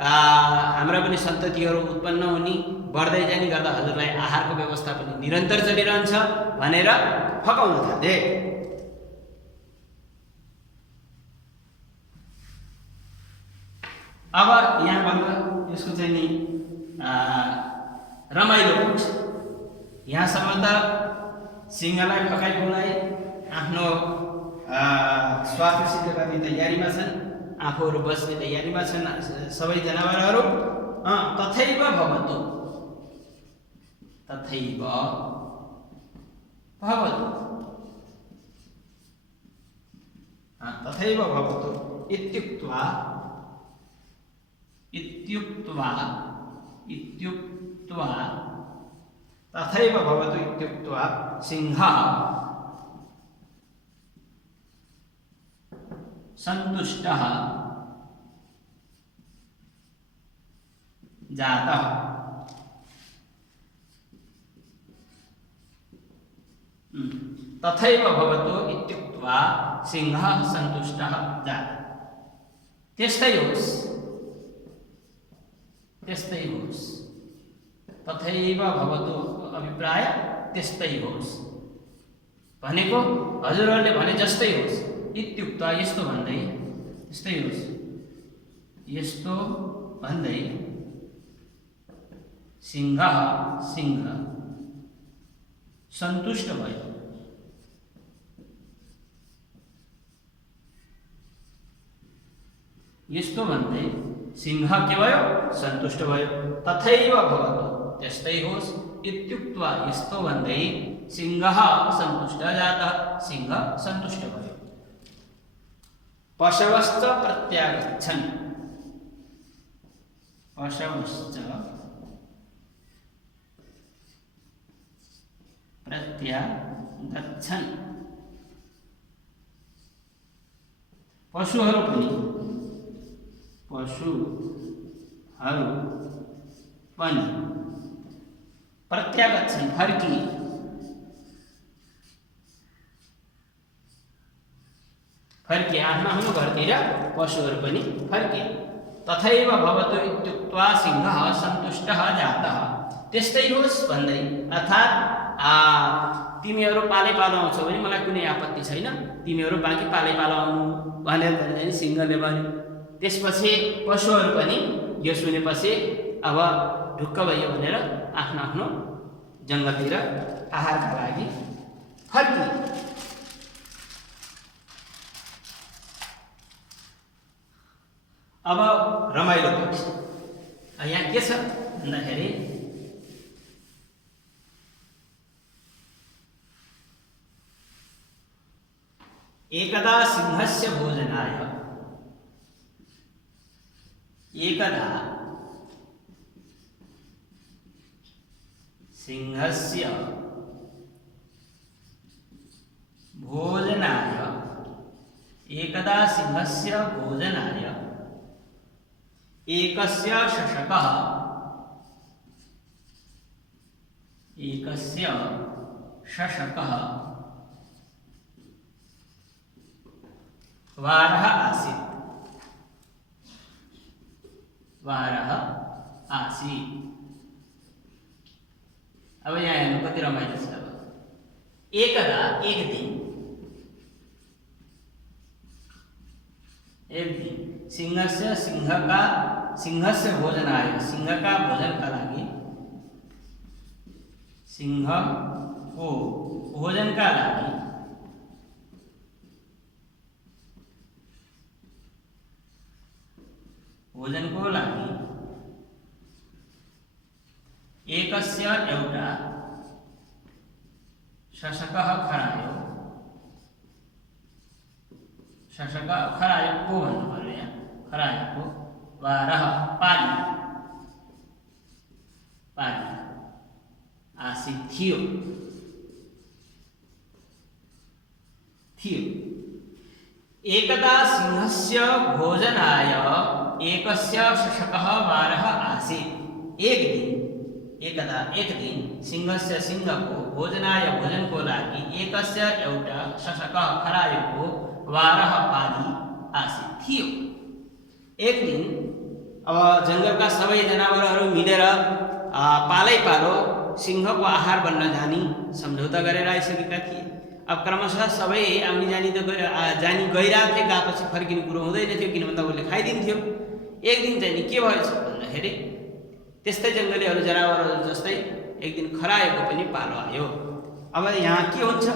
हाम्रा पनि सन्ततिहरू उत्पन्न हुने, बढ्दै जाने गर्दा हजुरलाई आहारको व्यवस्था पनि निरन्तर चलिरहन्छ भनेर फकाउन थाले। अब यहाँ भन्दा यसको चाहिँ नि रमाइलो हुन्छ। यहाँसम्म त सिंहलाई फकाइ बोलाइ आफ्नो स्वार्थ सिद्ध गर्ने तयारीमा छन्, आफूहरू बस्ने तयारीमा छन् सबै जनावरहरू। तथैव भवतु, इत्युक्त्वा तथैव भवतु इत्युक्त्वा सिंहः सन्तुष्टः जातः। तथैव भवतु इत्युक्त्वा सिंहः सन्तुष्टः जातः। त्यस्तै होस्। तथैव भवतु अभिप्राय त्यस्तै होस् भनेको हजुरहरूले भने जस्तै होस्। इत्युक्त्वा यस्तो भन्दै, त्यस्तै होस् यस्तो भन्दै सिंह सन्तुष्ट भयो। यस्तो भन्दै सिंह के भयो? सन्तुष्ट भयो। तथैव भवतु त्यस्तै होस्। इत्युक्त्वा यस्तो भन्दै सिंहः सन्तुष्टः जातः, सिंह सन्तुष्ट भयो। पशवश्च प्रत्यागच्छन्, पशवश्च प्रत्यागच्छन्। पशुहरू पनि प्रत्यागच्छन् फर्किए। आफ्नो घरतिर पशुहरू पनि फर्किए। तथैव भवतु इत्युक्त्वा सिंहः सन्तुष्टः जातः। त्यस्तै होस् भन्दै, अर्थात् तिमीहरू पालै पालो आउँछौ भने मलाई कुनै आपत्ति छैन, तिमीहरू बाँकी पालै पालो आउनु भनेर सिंहले भन्यो। त्यसपछि पशुहरू पनि यो सुनेपछि अब ढुक्क भयो भनेर आफ्नो जङ्गलतिर आहारका लागि फर्किए। अब रमाइलो पक्ष यहाँ के छ भन्दाखेरि एकदा सिंहस्य भोजनाय, एकदा सिंहस्य भोजनाय, एकदा सिंहस्य भोजनाय एकस्य शशकः वारः आसीत्। अब यहाँ हेर्नु कति रमाइलो छ। अब एकदा एक दिन सिंहस्य भोजनाय, सिंहका भोजनका लागि, सिंहको भोजनका लागि एकस्य एउटा शशकः खरायो, खरायोको भन्नु पर्यो यहाँ, खरायोको वारः पाली, पानी आसीत् थियो थियो। एकदा सिंहस्य भोजनाय एकस्य शशकः वारः आसीत्। एक दिन सिंहस्य सिंहको भोजनाय भोजनको लागि एकस्य एउटा शशकः खरायोको वारः पाली आसीत् थियो। एक दिन अब जङ्गलका सबै जनावरहरू मिलेर पालै पालो सिंहको आहार बन्न जाने सम्झौता गरेर आइसकेका थिए। अब क्रमशः सबै आउने जानी त जानी गइरहेको थिए, गएपछि फर्किने कुरो हुँदैन थियो, किन भन्दा उसले खाइदिन्थ्यो। एक दिन चाहिँ नि के भएछ भन्दाखेरि त्यस्तै जङ्गलीहरू जनावरहरू जस्तै एक दिन खरायोको पनि पालो आयो। अब यहाँ के हुन्छ,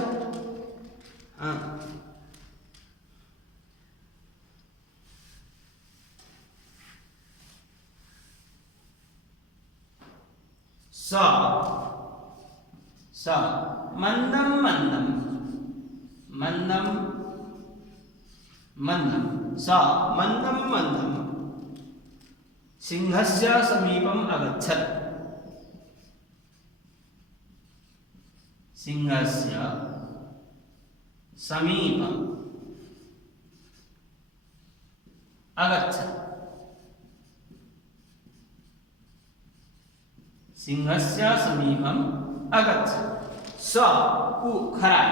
स मन्दं मन्दं मन्दं मन्दं स मन्दं मन्दं सिंहस्य समीपम् अगच्छत्। सिंहस्य समीपम् अगच्छत्। सिंहस्य समीपम् अगच्छत्। स उ खराय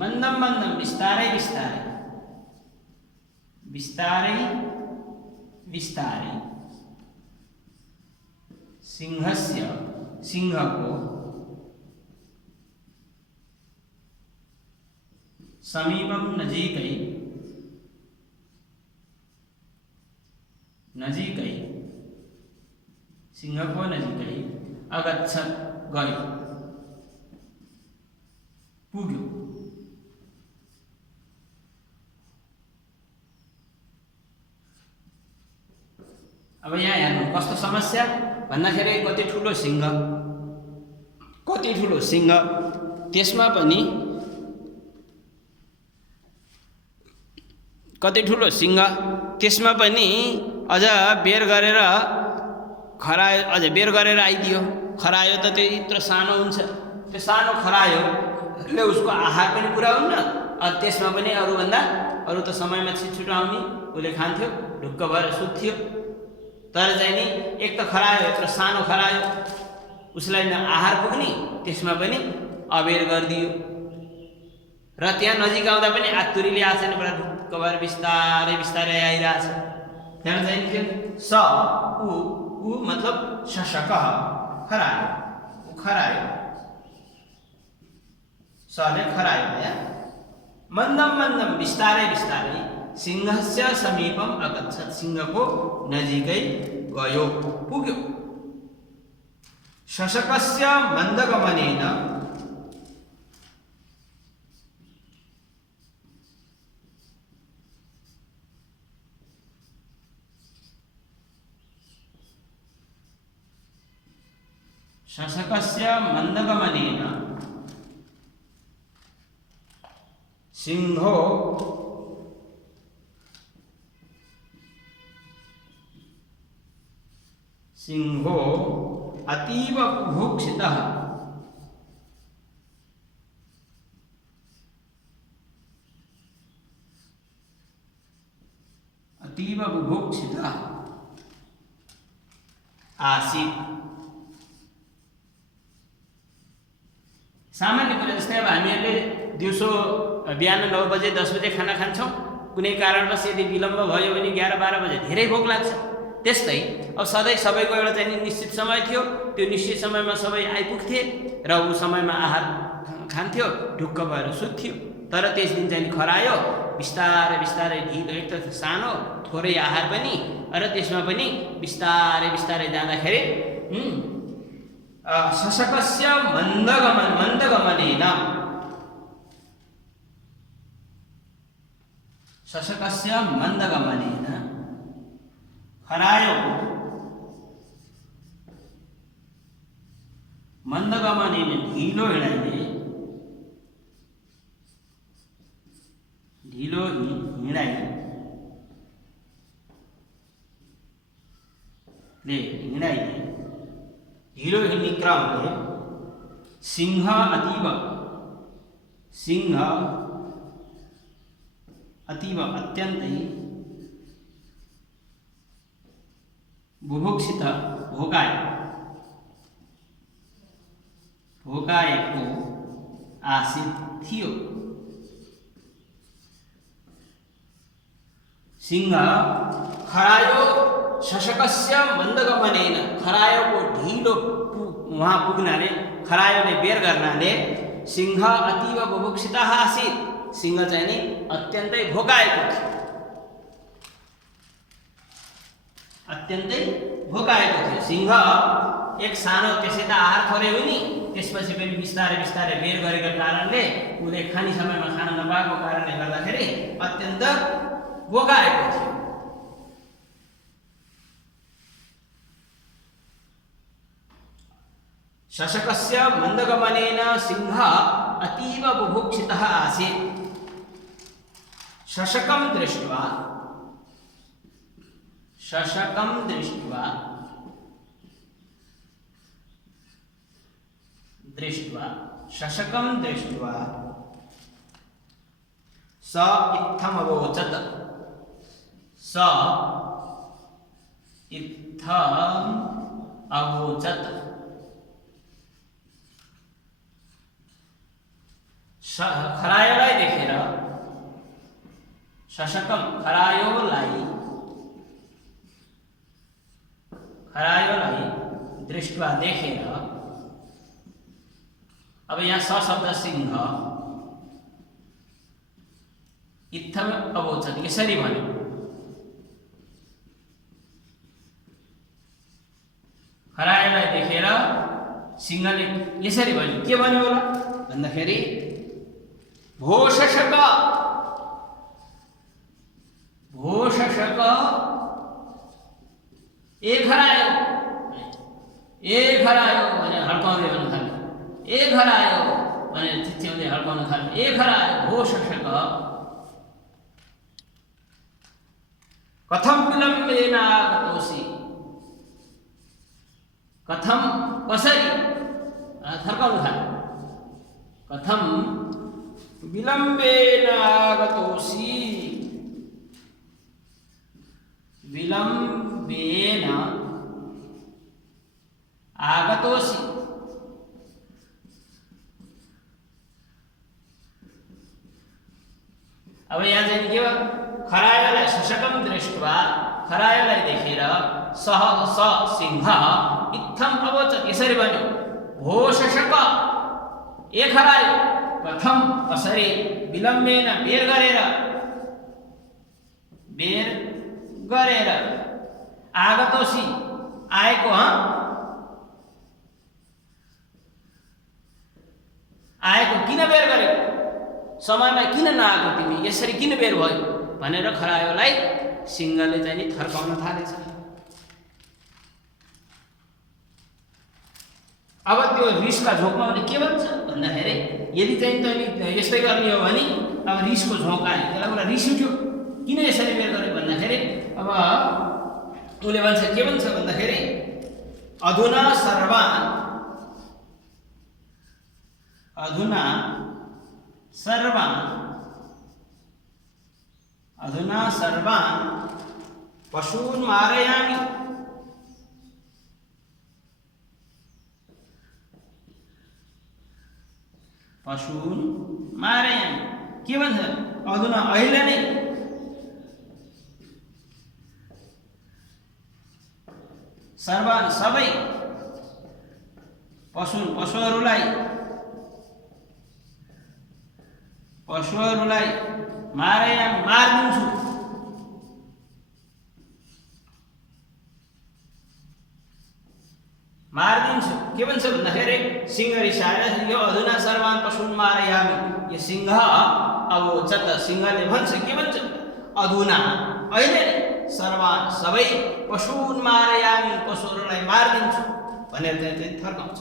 मन्दं मन्दं विस्तारै विस्तारै विस्तारै विस्तारै सिंहस्य सिंहको समीपम नजिकै नजिकै सिंहको नजिकै अगच्छत् गयो पुग्यो। अब यहाँ हेर्नु कस्तो समस्या भन्दाखेरि कति ठुलो सिंह त्यसमा पनि अझ बेर गरेर खरायो, अझ बेर गरेर आइदियो। खरायो त त्यो यत्रो सानो हुन्छ, त्यो सानो खरायोले उसको आहार पनि पुरा हुन्न, त्यसमा पनि अरू त समयमा छिटो आउने, उसले खान्थ्यो, ढुक्क भएर सुत्थ्यो। तर चाहिँ नि एक त खरायो, यत्रो सानो खरायो, उसलाई न आहार पुग्ने, त्यसमा पनि अबेर गरिदियो। र त्यहाँ नजिक आउँदा पनि आतुरीले आछन्, पुरा ढुक्क भएर बिस्तारै बिस्तारै आइरहेछ। त्यहाँ चाहिँ नि स उ मतलब शशक खरायो, खरायो, सले खरायो या मन्दम मन्दम बिस्तारै बिस्तारै सिंहस्य समीपम अगच्छत्, सिंहको नजिकै गयो पुग्यो। शशकस्य मन्दगमनेन सिंहो अतीव बुभुक्षितः आसीत्। सामान्य कुरा जस्तै अब हामीहरूले दिउँसो बिहान 9 बजे 10 बजे खाना खान्छौँ, कुनै कारणवश यदि विलम्ब भयो भने 11-12 बजे धेरै भोक लाग्छ। त्यस्तै अब सधैँ सबैको एउटा चाहिँ निश्चित समय थियो, त्यो निश्चित समयमा सबै आइपुग्थे र ऊ समयमा आहार खान्थ्यो, ढुक्क भएर सुत्थ्यो। तर त्यस दिन चाहिँ खरायो, बिस्तारै बिस्तारै ढिलो, एक त सानो थोरै आहार पनि, र त्यसमा पनि बिस्तारै बिस्तारै जाँदाखेरि शशकस्य मन्दगमनेन खरायो मन्दगमनेन ढिलो हिँडाइले ढिलो हिँड्ने क्रमले सिंह अतीव अत्यन्तै बुभुक्षित भोकाएको आसीत् थियो। सिंह खरायो शशकस्य मन्दगमनेन, खरायोको ढिलो वहाँ पुग्नाले, खरायोले बेर गर्नाले सिंह अतीव बुभुक्षितः आसीत्, सिंह चाहिँ नि अत्यन्तै भोकाएको थियो, अत्यन्तै भोकाएको थियो। सिंह एक सानो त्यसै त आहार थोरै हो नि, त्यसपछि पनि बिस्तारै बिस्तारै बेर गरेको कारणले उसले खाने समयमा खान नपाएको कारणले गर्दाखेरि अत्यन्त भोकाएको थियो। शशकस्य मन्दगमनेन सिंह अतीव बुभुक्षितः आसीत्। शशकं दृष्ट्वा स इत्थमवोचत्, खरायोलाई देखेर, शशकम खरायोलाई दृष्ट्वा देखेर, अब यहाँ स शब्द सिंह, इत्थम अवोचत यसरी भन्यो। खरायोलाई देखेर सिंहले यसरी भन्यो, के भन्यो होला भन्दाखेरि भो शशक ए खरायो भने हड्काउँदै भन्न थाल्यो, ए खरायो भने चिच्याउँदै हड्काउन थाल्यो, ए खरायो भो शशक कथम विलम्बेन आगतोसि, कथम कसरी थर्काउन थाल्यो, कथम विलम्बेन आगतोसि, विलम्बेन आगतोसि, अब यहाँ चाहिँ के भयो, खरायोलाई शशकम दृष्ट्वा, खरायोलाई देखेर सह स सिंह इत्थम अवोचत यसरी भन्यो, भो शशक ए खरायो कथम कसरी विलम्बेन बेर गरेर आगतोसि आएको, आएको किन बेर गरेको, समयमा किन नआएको तिमी, यसरी किन बेर भयो भनेर खरायोलाई सिंहले चाहिँ नि थर्काउन थालेछ। अब त्यो रिसका झोकमा उसले के भन्छ भन्दाखेरि, यदि चाहिँ तैँले यस्तै गर्ने हो भने अब रिसको झोक आयो, त्यसलाई उसलाई रिस उठ्यो, किन यसरी बेर गर्यो भन्दाखेरि अब उसले भन्छ, के भन्छ भन्दाखेरि अधुना सर्वान् पशून् मारयामि, पशून् मारयामि, के भन्छ अधुना अहिले नै सर्वान् सबै पशुहरूलाई मारिदिन्छु, के भन्छ भन्दाखेरि सिंह रिसाएर यो अधुना सर्वान् पशून् मारयामि, यो सिंह अवोचत, सिंहले भन्छ, के भन्छ अधुना अहिले सर्वान् सबै पशून् मारयामि, पशुहरूलाई मारिदिन्छु भनेर चाहिँ थर्काउँछ।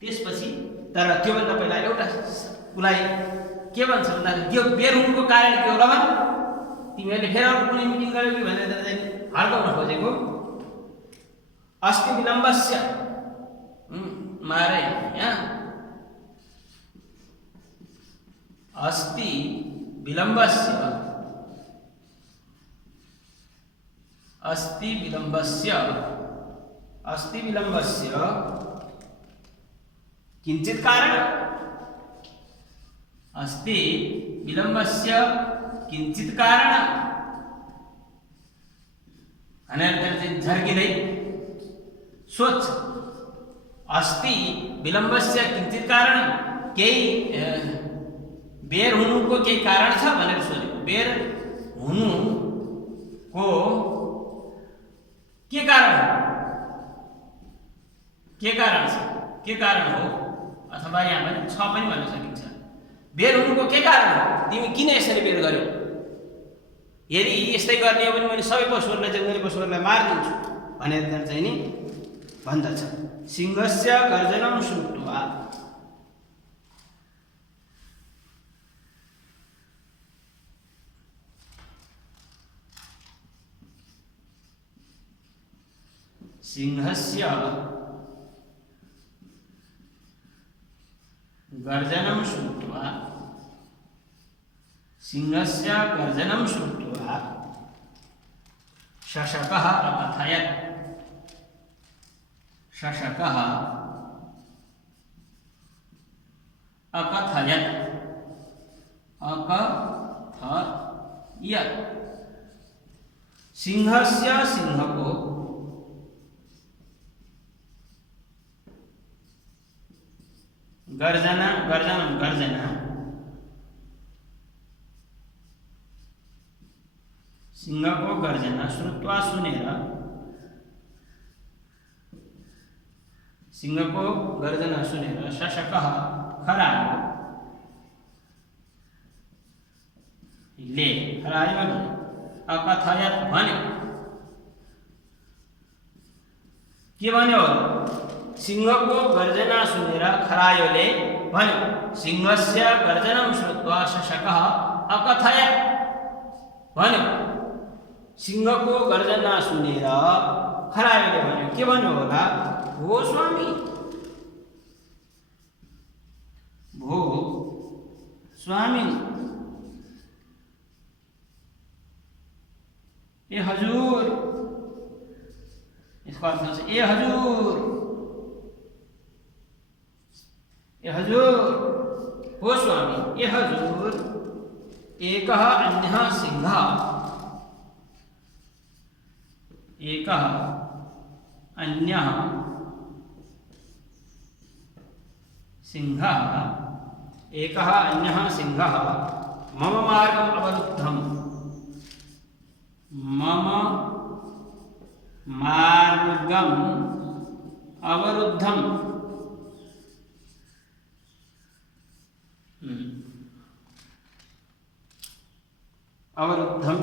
त्यसपछि तर त्योभन्दा पहिला एउटा उसलाई के भन्छ भन्दाखेरि यो बेर हुनुको कारण के होला भने तिमीहरूले फेरि अर्को कुनै मिटिङ गर्यो कि भनेर चाहिँ हड्काउन खोजेको। अस्ति विलम्बस्य मारे यहाँ अस्ति विलम्बस्य अस्ति विलम्बस्य किंचित कारण अस्ति विलम्बस्य किंचित कारण अनर्थाचे झरकिँदै स्वच्छ अस्ति विलम्बस्य किंचित कारण केही बेर हुनुको केही कारण छ भनेर सोध्यो। बेर हुनुको के कारण हो अथवा यहाँ पनि छ पनि भन्न सकिन्छ। बेर हुनुको के कारण हो, तिमी किन यसरी बेर गर्यौ, यदि यस्तै गर्ने हो भने मैले सबै पशुहरूलाई जङ्गली पशुहरूलाई मारिदिन्छु भनेर चाहिँ नि भन्दछ। सिंहस्य गर्जनं श्रुत्वा सिंहस्य गर्जनं श्रुत्वा शशकः अकथयत् सिंहस्य सिंहको गर्जना सिंहको गर्जना श्रुत्वा सुनेर सिंहको गर्जना सुनेर शशकः खरायो भने अकथयत् भन्यो। के भन्यो? सिंहको गर्जना सुनेर खरायोले भन्यो। सिंहस्य गर्जनं श्रुत्वा शशकः अकथयत् भन्यो। सिंहको गर्जना सुनेर खरायोले भन्यो। के भन्यो होला? भो स्वामी, ए हजुर, इसको अर्थ है ए हजुर, हो स्वामी, ए हजुर, एकः अन्यः सिंहः मम मार्गम् अवरुद्धम् अवरुद्धं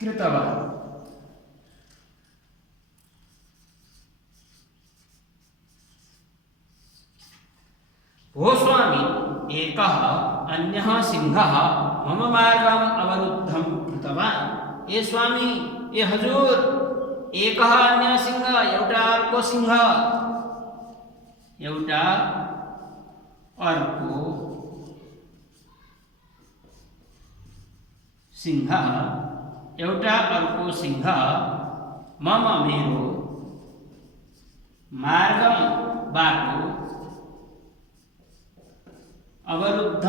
कृतवान् भो स्वामी, एकः अन्यः सिंहः मम मार्गम् अवरुद्धं कृतवान्। ए स्वामी, ए हजुर, एकः अन्य सिंह, एउटा अर्को सिंह मम मेरो मार्गम बाटो अवरोध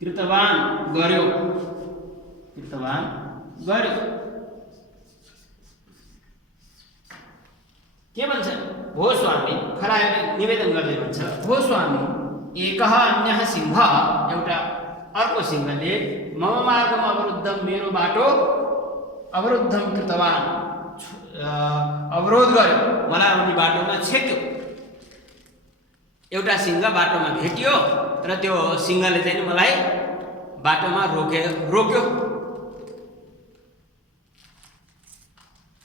कृतवान गर्यो। के भन्छ? भो स्वामी, खरायोले निवेदन गर्दै भन्छ, भो स्वामी, एकः अन्यः सिंह, एउटा अर्को सिंहले मम मार्गम अवरुद्धम, मेरो बाटो अवरुद्धम कृतवान, अवरोध गर्यो, मलाई उनी बाटोमा छेक्यो। एउटा सिंह बाटोमा भेटियो र त्यो सिंहले चाहिँ मलाई बाटोमा रोक्यो।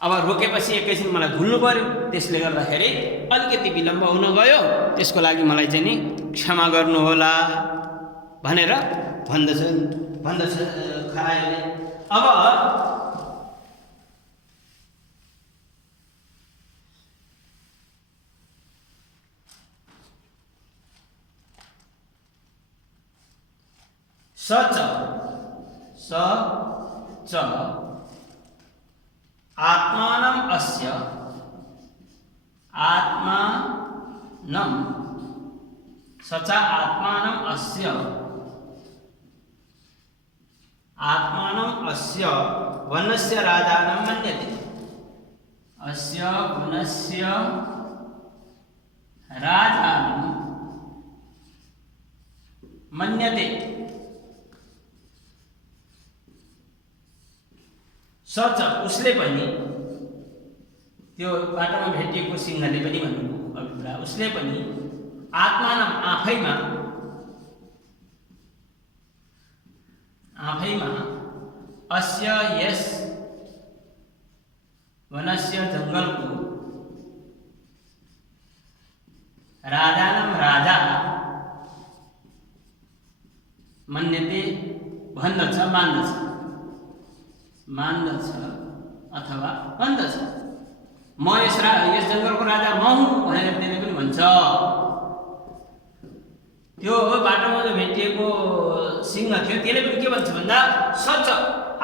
अब रोकेपछि एकैछिन मलाई भुल्नु पर्यो, त्यसले गर्दाखेरि अलिकति विलम्ब हुन गयो, त्यसको लागि मलाई चाहिँ नि क्षमा गर्नुहोला भनेर भन्दछन्। भन्दछ खरायोले। अब स च आत्मानम् अस्य आत्मानं स च आत्मानम् अस्य वनस्य राजानं मन्यते। अस्य वनस्य राजानं मन्यते। सच उसले पनि, त्यो बाटोमा भेटिएको सिंहले पनि भन्नुभयो अभिप्राय, उसले पनि आत्मानम आफैमा अस्य यस वनस्य जङ्गलको राजानम राजा मन्यते भन्दछ मान्दछ अथवा भन्दछ। म यस जङ्गलको राजा म हुँ भनेर त्यसले पनि भन्छ। त्यो बाटोमा जो भेटिएको सिंह थियो त्यसले पनि के भन्छ भन्दा सच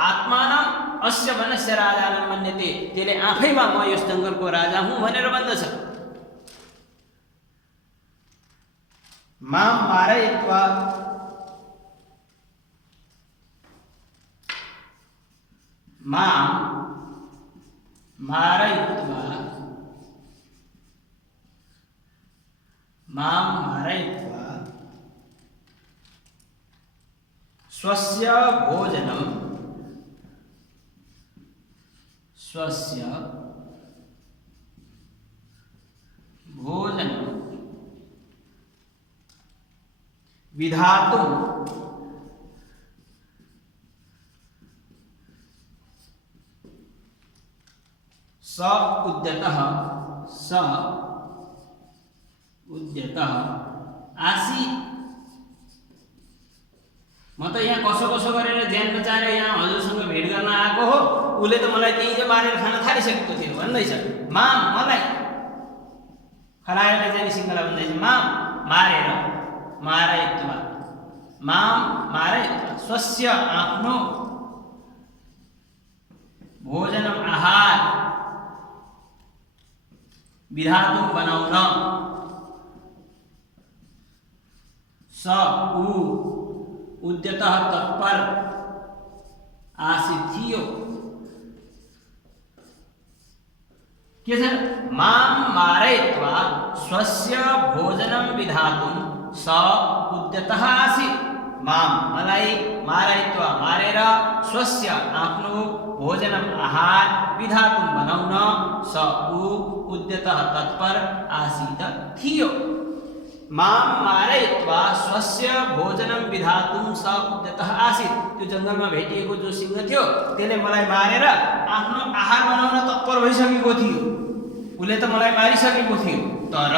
आत्मानम अस्य वनस्य राजानं मन्यते, त्यसले आफैमा म यस जङ्गलको राजा हुँ भनेर भन्दछ। माम मारयित्वा स्वस्य भोजनं विधातुं स उद्यतः आसीत्। म त यहाँ कसो गरेर ज्यान बचाएर यहाँ हजुरसँग भेट गर्न आएको हो, उसले त मलाई त्यहीँ मारेर खान थालिसकेको थियो भन्दैछ। मलाई खरायोले चाहिँ सिंहलाई भन्दैछ मारयित्वा स्वस्य आफ्नो भोजनम आहार विधातुं बनाउन स उद्यतः तत्पर आसीत् थियो। के छ माम मारयित्वा स्वस्य भोजनं विधातुं स उद्यतः आसीत्। मलाई मारयित्वा मारेर स्वस्य आफ्नो भोजनम आहार विधातुं बनाउन स उद्यतः तत्पर आसीत् थियो। मारयित्वा स्वस्य भोजनं विधातुं स उद्यतः आसीत्। त्यो जङ्गलमा भेटिएको जो सिंह थियो त्यसले मलाई मारेर आफ्नो आहार बनाउन तत्पर भइसकेको थियो। उसले त मलाई मारिसकेको थियो। तर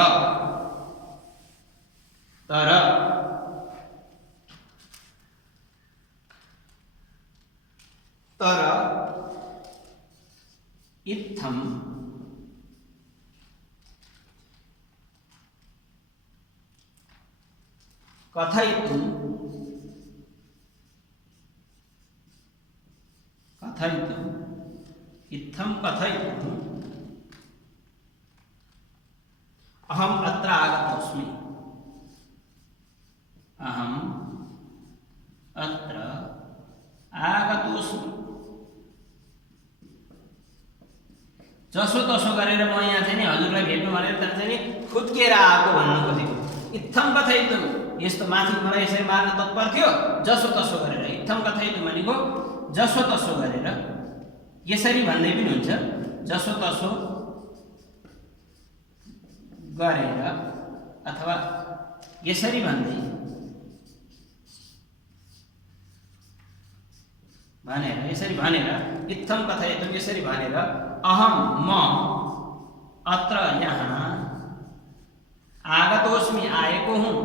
इत्थं कथयितुं अहम् अत्र आगतोऽस्मि। जसो तसो गरेर म यहाँ चाहिँ हजुरलाई भेट्नु भनेर त्यहाँ चाहिँ खुत्किएर आएको भन्नु खोजेको। इत्थम कथयितुं, यस्तो माथि मलाई यसरी मार्न तत्पर थियो। जसो तसो गरेर, इत्थम कथयितुं भनेको जसो तसो गरेर, यसरी भन्दै पनि हुन्छ। जसो तसो गरेर अथवा यसरी भन्दै यसरी भनेर इत्थम कथयितुं यसरी भनेर अहम म अत्र यहाँ आगतोस्मि आएको हुँ।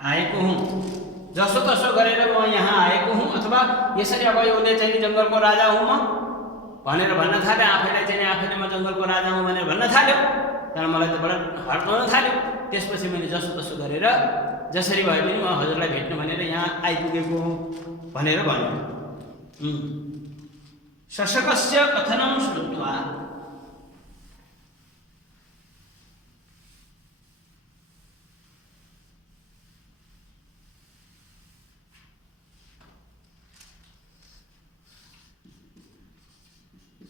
आएको हुँ, जसोतसो गरेर म यहाँ आएको हुँ, अथवा यसरी अब उसले चाहिँ जङ्गलको राजा हुँ म भनेर भन्न थाल्यो, आफैले चाहिँ आफैले म जङ्गलको राजा हुँ भनेर भन्न थाल्यो। तर मलाई त बडा हर्काउन थाल्यो। त्यसपछि मैले जसोतसो गरेर जसरी भए पनि म हजुरलाई भेट्नु भनेर यहाँ आइपुगेको हुँ भनेर भन्यो। शशकस्य कथनं श्रुत्वा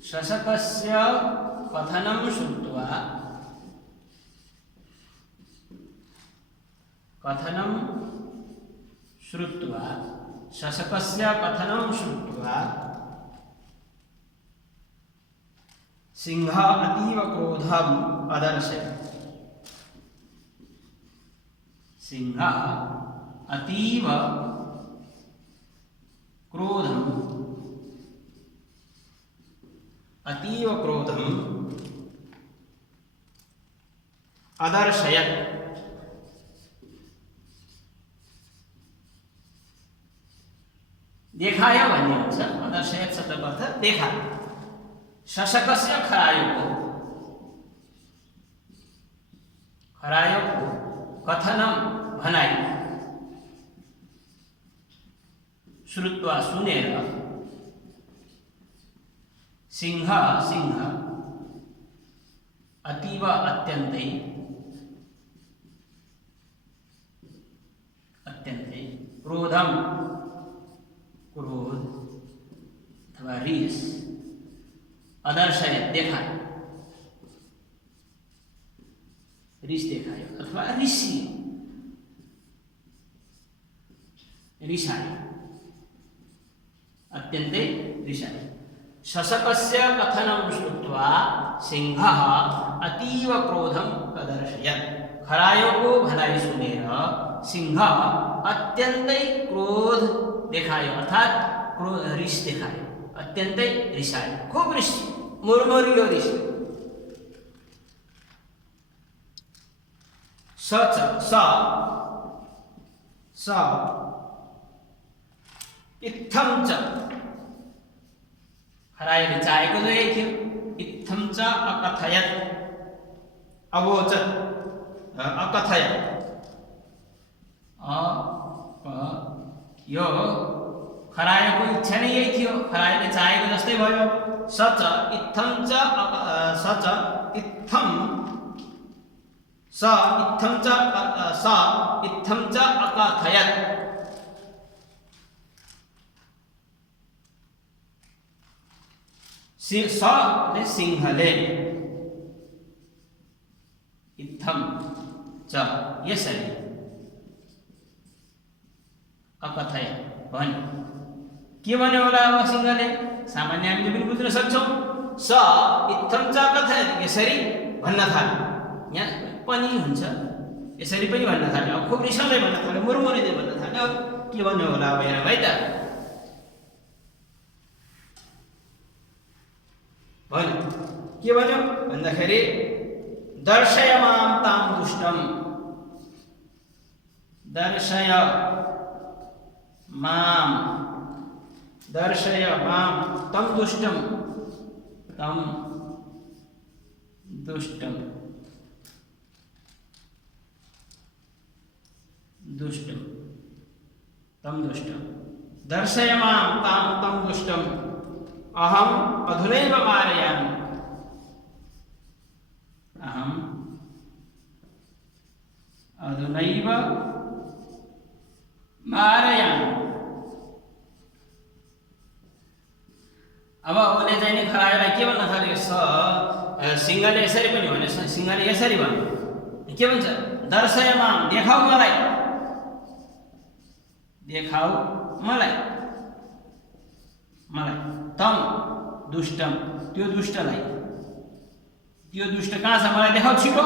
शशकस्य कथनं श्रुत्वा शशकस्य कथनं श्रुत्वा सिंहः अतीव क्रोधम् अदर्शयत्। सिंहः अतीव क्रोधम् अदर्शयत्। देखायो भन्ने हुन्छ। अदर्शयत् शब्दको अर्थ देखा। शशकस्य खरायोको कथनं भनाइ श्रुत्वा सुनेर सिंह अतीव अत्यन्तै क्रोध अथवा रिस अदर्शयत् देखायो, रिस देखायो अथवा रिसायो, अत्यन्तै रिसायो। शशकस्य कथनं श्रुत्वा सिंहः अतीव क्रोधम् अदर्शयत्। खरायोको भनाइ सुनेर सिंह अत्यन्तै क्रोध देखायो, अर्थात् रिस देखायो, अत्यन्तै रिसायो, खूब रिस, मुरमुरियो रिस। स इत्थं च खरायोले चाहेको जो यही थियो। इत्थं च अकथयत् अवोचत् अकथयत् यो खरायोको इच्छा नै यही थियो, खरायोले चाहेको जस्तै भयो। स इत्थं च अकथयत्। सिंहले इत्थं च यसरी अकथयत् भन्यो। के भन्यो होला अब सिंहले? सामान्य हामीले पनि बुझ्न सक्छौँ। स इत्थं च अकथयत्, यसरी भन्न थाल्यो। यहाँ पनि हुन्छ, यसरी पनि भन्न थाल्यो। अब खुब रिसाउँदै भन्न थाल्यो, मुरमुरिँदै भन्न थाल्यो। के भन्यो होला अब हेरौँ है त। भन्यो के भन्यो भन्दाखेरि दर्शय मां तां दुष्टम, दर्शय मां तं दुष्टम, दर्शय मां तं दुष्टम अहम अधुनैव मारयामि, अब उसले चाहिँ नि खरायोलाई के भन्न थाल्यो? सिंहले यसरी पनि भन्यो, सिंहले यसरी भन्यो। के भन्छ? दर्शय मां, देखाऊ मलाई तम दुष्टम, त्यो दुष्टलाई, त्यो दुष्ट कहाँ छ मलाई देखाऊ छिटो।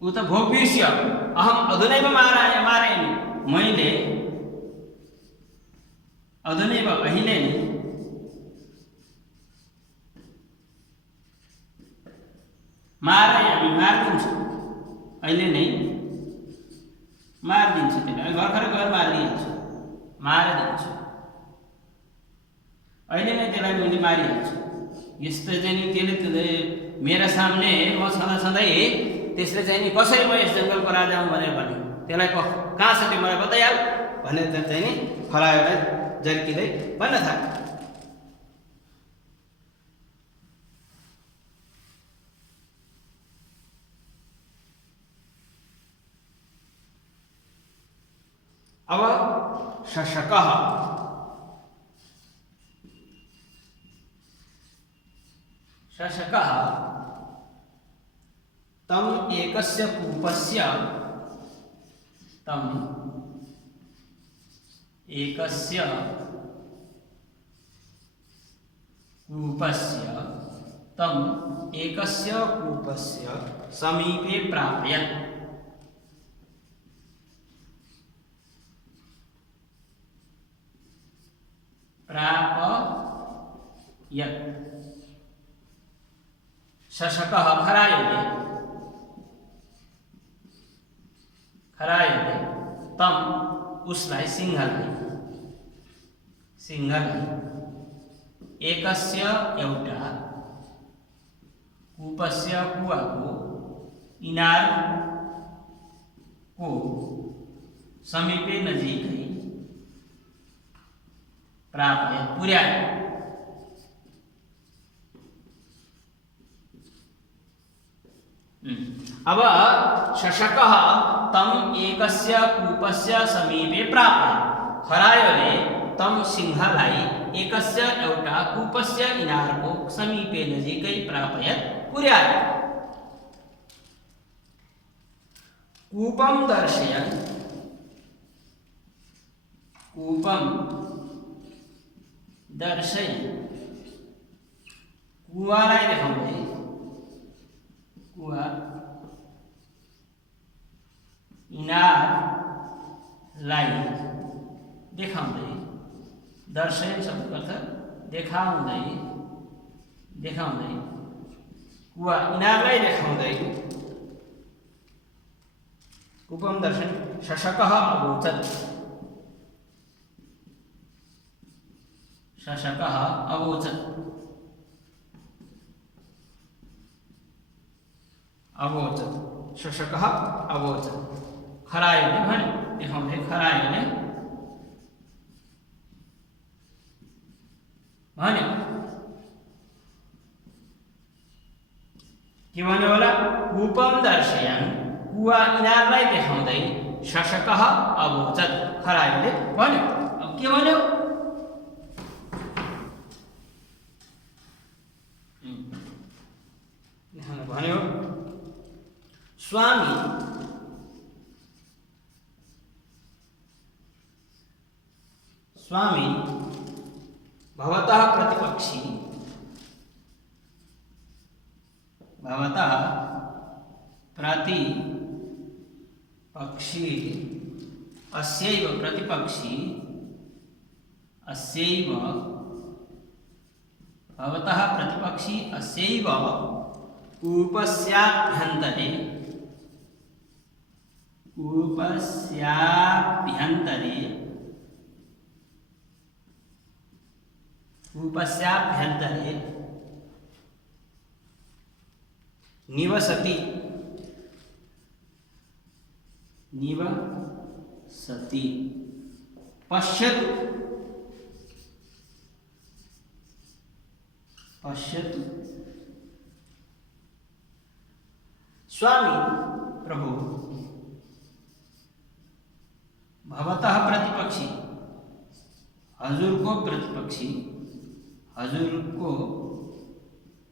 ऊ त भोग बिर्स्यो। अहम अधुनैव मारयामि, मैले अधुनैव अहिले नै मारयामि, मारिदिन्छु, अहिले नै मारिदिन्छु त्यसलाई, भर्खर गएर मारिदिन्छु, मारिदिन्छु, अहिले नै त्यसलाई मैले मारिहाल्छु। यस्तो चाहिँ नि त्यसले मेरा सामने म छँदा छँदै त्यसले चाहिँ नि कसरी म यस जङ्गलको राजा हुँ भनेर भन्यो, त्यसलाई कहाँ छ त्यो मलाई बताइहाल भनेर चाहिँ नि खरायोलाई झर्किँदै भन्न थाल्यो। अब शशकः शशकः तम एकस्य कूपस्य तम एकस्य कूपस्य तम एकस्य कूपस्य समीपे प्रापयत्। प्रापयत् शशकः खरायोले तम उसलाई सिंहलाई एकस्य एउटा कूपस्य कुवाको इनारको समीपे नजिकै प्रापयत् पुर्यायो। अब शशकः तम एकस्य कूपस्य समीपे प्रापयत्, खरायोले तम सिंहलाई एकस्य एउटा कूपस्य इनारको समीपे नजिकै प्रापयत् पुर्यायो। कूपं दर्शयन् कुवालाई देखाउँदै कुवा इनारलाई देखाउँदै दर्शयन शब्दको अर्थ देखाउँदै कुवा इनारलाई देखाउँदै कूपं दर्शयन् शशकः अवोचत्। शशकः अवोचत् शशकः अवोचत् खरायोले भन्यो, देखाउँदै खरायोले भन्यो। के भन्यो होला? कूपं दर्शयन् कुवा इनारलाई देखाउँदै शशकः अवोचत् खरायोले भन्यो। अब के भन्यो? भन्यो स्वामी भवतः प्रतिपक्षी अस्यैव प्रतिपक्षी अस्यैव भवतः प्रतिपक्षी अस्यैव कूपस्याभ्यन्तरे निवसति पश्यतु स्वामी प्रभु भवतः प्रतिपक्षी हजूर को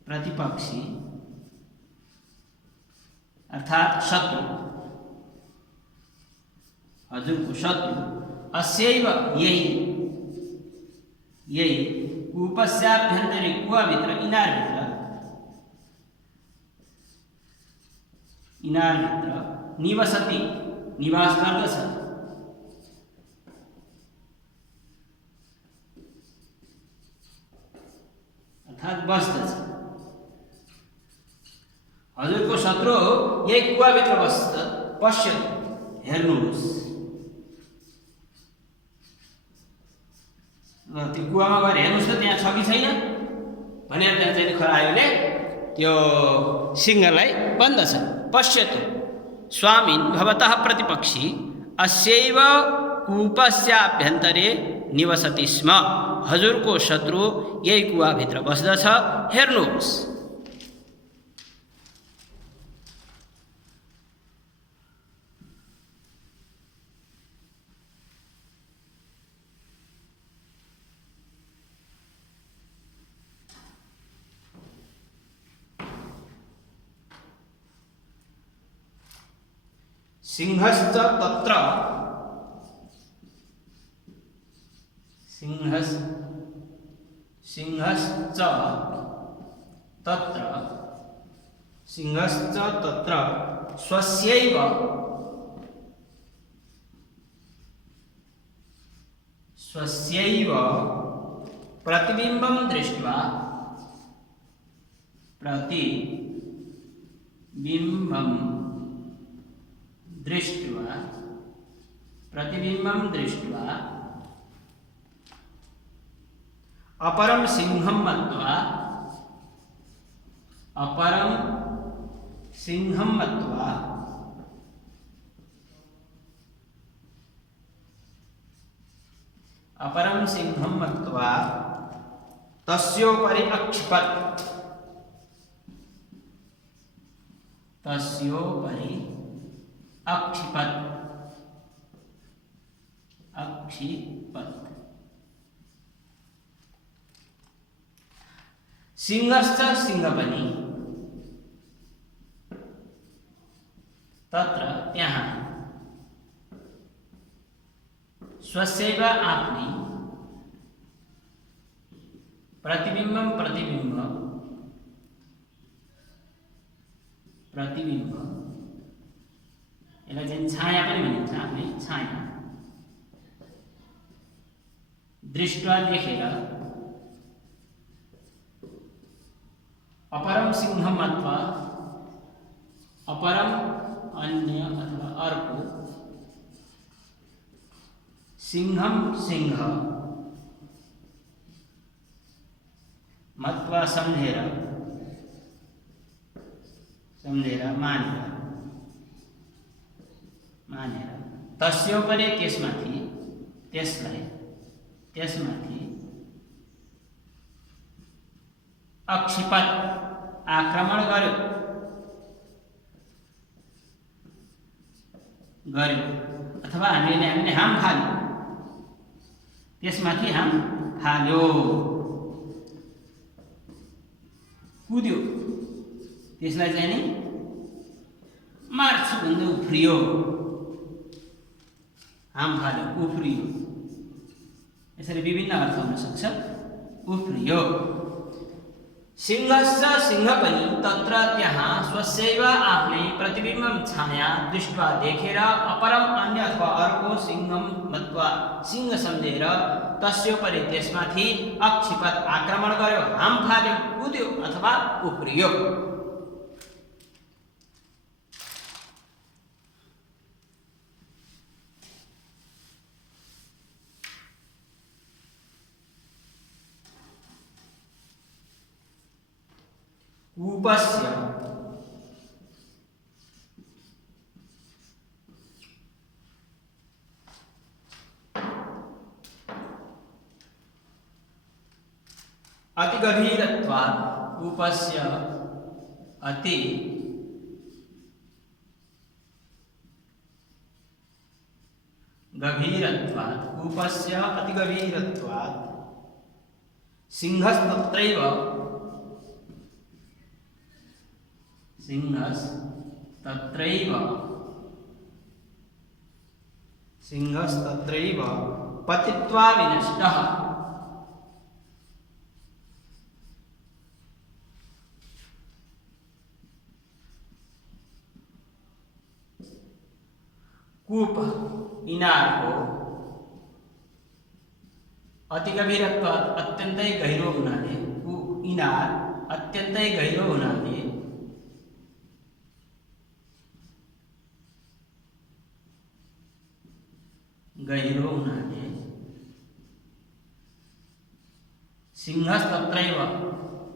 प्रतिपक्षी अर्थात शत्रु, हजूर को शत्रु अस्यैव यही कूपस्याभ्यन्तरे कुवाभित्र इनारभित्र निवसति निवास गर्दछ। अर्थात बस्दछ। हजुरको शत्रु यही कुवाभित्र बस्छ। पश्यतु हेर्नुहोस् त्यो कुवामा गएर हेर्नुहोस् त त्यहाँ छ कि छैन भनेर त्यहाँ चाहिँ खरायोले त्यो सिंहलाई भन्दछ। पश्यतु स्वामिन् भवतः प्रतिपक्षी अस्यैव कूपस्याभ्यन्तरे निवसति स्म। हजुरको शत्रु यही कुवाभित्र बस्दछ, हेर्नुहोस्। सिंहश्च तत्र सिंहश्च तत्र स्वस्यैव प्रतिबिंबं दृष्ट्वा अपरं सिंहं मत्वा तस्योपरि अक्षिपत्। सिंहश्च सिंहपनि तत्र त्यहाँ स्वस्यैव आफ्नै प्रतिबिंब यसलाई चाहिँ छाया पनि भनिन्छ। आफ्नै छाया दृष्ट्वा देखेर अपरम सिंहम अथवा अपरम अन्य अथवा अर्को सिंहम सिंह मत्वा सम्झेर मानेर तस्योपरि त्यसमाथि अक्षिपत आक्रमण गर्यो अथवा हामीले हाम फाल्यो, त्यसमाथि हाम फाल्यो, कुद्यो, त्यसलाई चाहिँ नि मार्छु भन्दै उफ्रियो, हाम फाल्यो, उफ्रियो, यसरी विभिन्न अर्थ हुन सक्छ। उफ्रियो। सिंहश्च सिंहपनि तत्र त्यहाँ स्वस्यैव आफ्नै प्रतिबिम्बम छाया दृष्ट्वा देखेर अपरम अन्य अथवा अर्को सिंहम मत्वा सिंह सम्झेर तस्योपरि त्यसमाथि अक्षिपत आक्रमण गर्यो, हाम फाल्यो, कुद्यो अथवा उफ्रियो। कूपस्य अतिगभीरत्वात् कूपस्य अति गभीरत्वात् कूपस्य अतिगभीरत्वात् सिंहस्तत्रैव पतित्वा विनष्टः। कूप इनार को अति गभीरत्वात् अत्यन्तै गहिरो हुनाले, इनार अत्यन्तै गहिरो हुनाले गहिरो हुनाले सिंहस्तत्रैव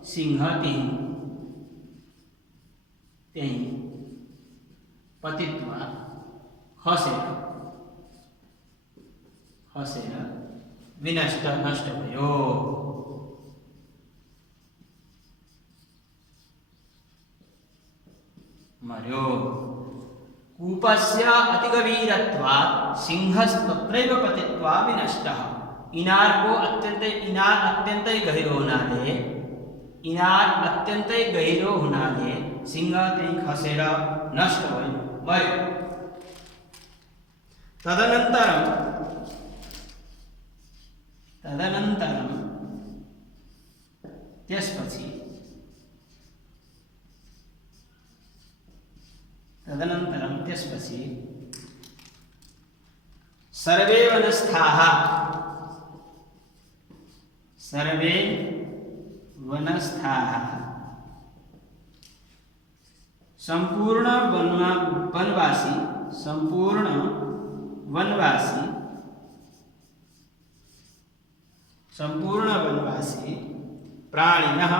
सिंह त्यही पतित्वा खसेर विनष्ट नष्ट भयो। मर्यो। कूपस्य अतिगभीरत्वात् सिंहस्तत्रैव पतित्वा विनष्टः। इनार अत्यन्तै गहिरो हुनाले सिंह त्यही खसेर नष्ट भयो, मर्यो। तदनन्तरं त्यसपछि सर्वे वनस्थाः संपूर्ण वनवासी प्राणिनः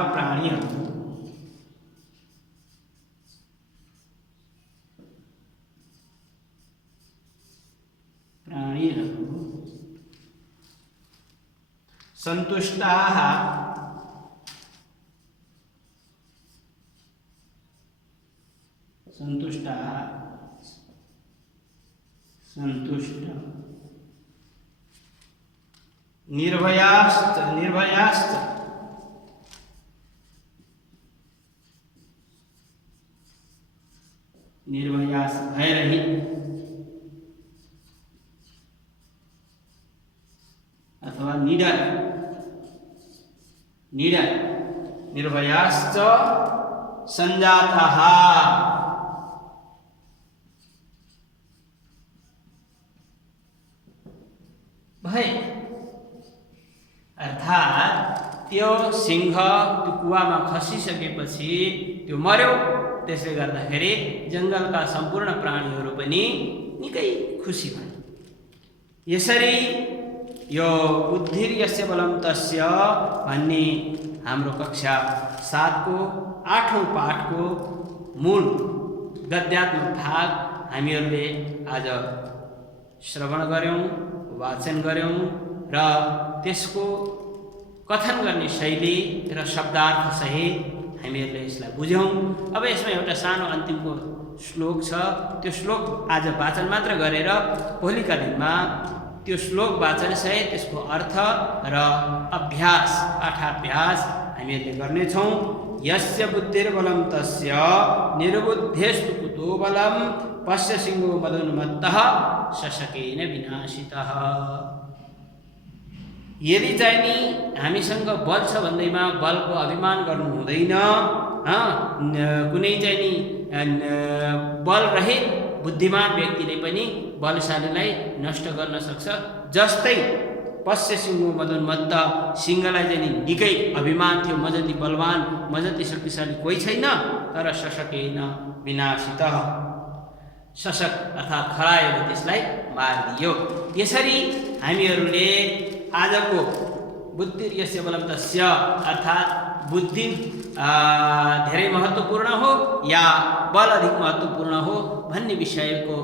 संतुष्टाः निर्भयाश्च भयरहित अथवा निडर निर्भयाश्च संजाताः भय अर्थात त्यो सिंह त्यो कुवामा खसिसकेपछि त्यो मर्यो। त्यसले गर्दाखेरि जंगलका सम्पूर्ण प्राणीहरू पनि निकै खुसी भए। यसरी यो बुद्धिर्यस्य बलं तस्य भन्ने हाम्रो कक्षा 7 को 8औं पाठको मूल गद्यात्मक भाग हामीहरूले आज श्रवण गर्यौं, वाचन गर्यौं र त्यसको कथन गर्ने शैली र शब्दार्थ सहित हामीहरूले यसलाई बुझ्यौं। अब यसमा एउटा सानो अन्तिमको श्लोक छ। त्यो श्लोक आज वाचन मात्र गरेर भोलिका दिनमा त्यो श्लोक वाचन सहित त्यसको अर्थ र पाठाभ्यास हामीहरूले गर्नेछौँ। यस्य बुद्धिर्बलं तस्य निर्बुद्धेस्तु कुतो बलं पश्य सिंहो मदोन्मत्तः शशकेन विनाशितः। यदि चाहिँ नि हामीसँग बल छ भन्दैमा बलको अभिमान गर्नु हुँदैन। कुनै चाहिँ नि बल रहित बुद्धिमान व्यक्तिले पनि बलशालीलाई नष्ट गर्न सक्छ। जस्तै पश्य सिंहो मदोन्मत्त, सिंहलाई चाहिँ नि निकै अभिमान थियो, म जति बलवान, म जति शक्तिशाली कोही छैन, तर शशकेन विनाशितः, शशक अर्थात् खरायोले त्यसलाई मारिदियो। यसरी हामीहरूले आजको बुद्धिर्यस्य बलं तस्य अर्थात् बुद्धि धेरै महत्त्वपूर्ण हो या बल अधिक महत्त्वपूर्ण हो भन्ने विषयको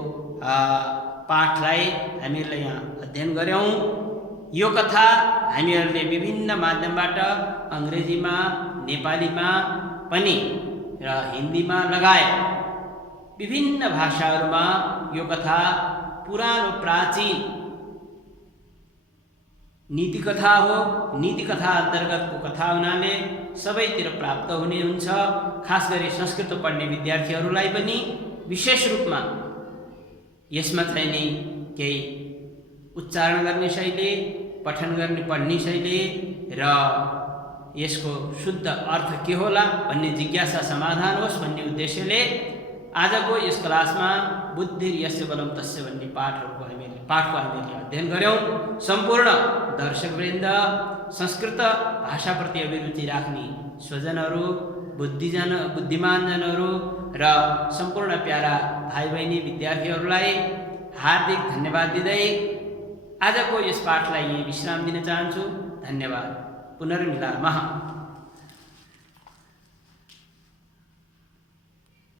पाठलाई हामीहरूले यहाँ अध्ययन गर्यौं। यो कथा हामीहरूले विभिन्न माध्यमबाट अंग्रेजीमा, नेपालीमा पनि र हिन्दीमा लगायत विभिन्न भाषाहरूमा यो कथा पुरानो प्राचीन नीति कथा हो। नीति कथा अन्तर्गतको कथा हुनाले सबैतिर प्राप्त हुने हुन्छ। खास गरी संस्कृत पढ्ने विद्यार्थीहरूलाई पनि विशेष रूपमा यसमा चाहिँ नि केही उच्चारण गर्ने शैली, पठन गर्ने पढ्ने शैली र यसको शुद्ध अर्थ के होला भन्ने जिज्ञासा समाधान होस् भन्ने उद्देश्यले आजको यस क्लासमा बुद्धिर्यस्य बलं तस्य भन्ने पाठको हामीले अध्ययन गर्यौं। सम्पूर्ण दर्शकवृन्द, संस्कृत भाषाप्रति अभिरुचि राख्ने स्वजनहरू, बुद्धिमान जनहरू र सम्पूर्ण प्यारा भाइ बहिनी विद्यार्थीहरूलाई हार्दिक धन्यवाद दिँदै आजको यस पाठलाई यही विश्राम दिन चाहन्छु। धन्यवाद। पुनर्मिलामः।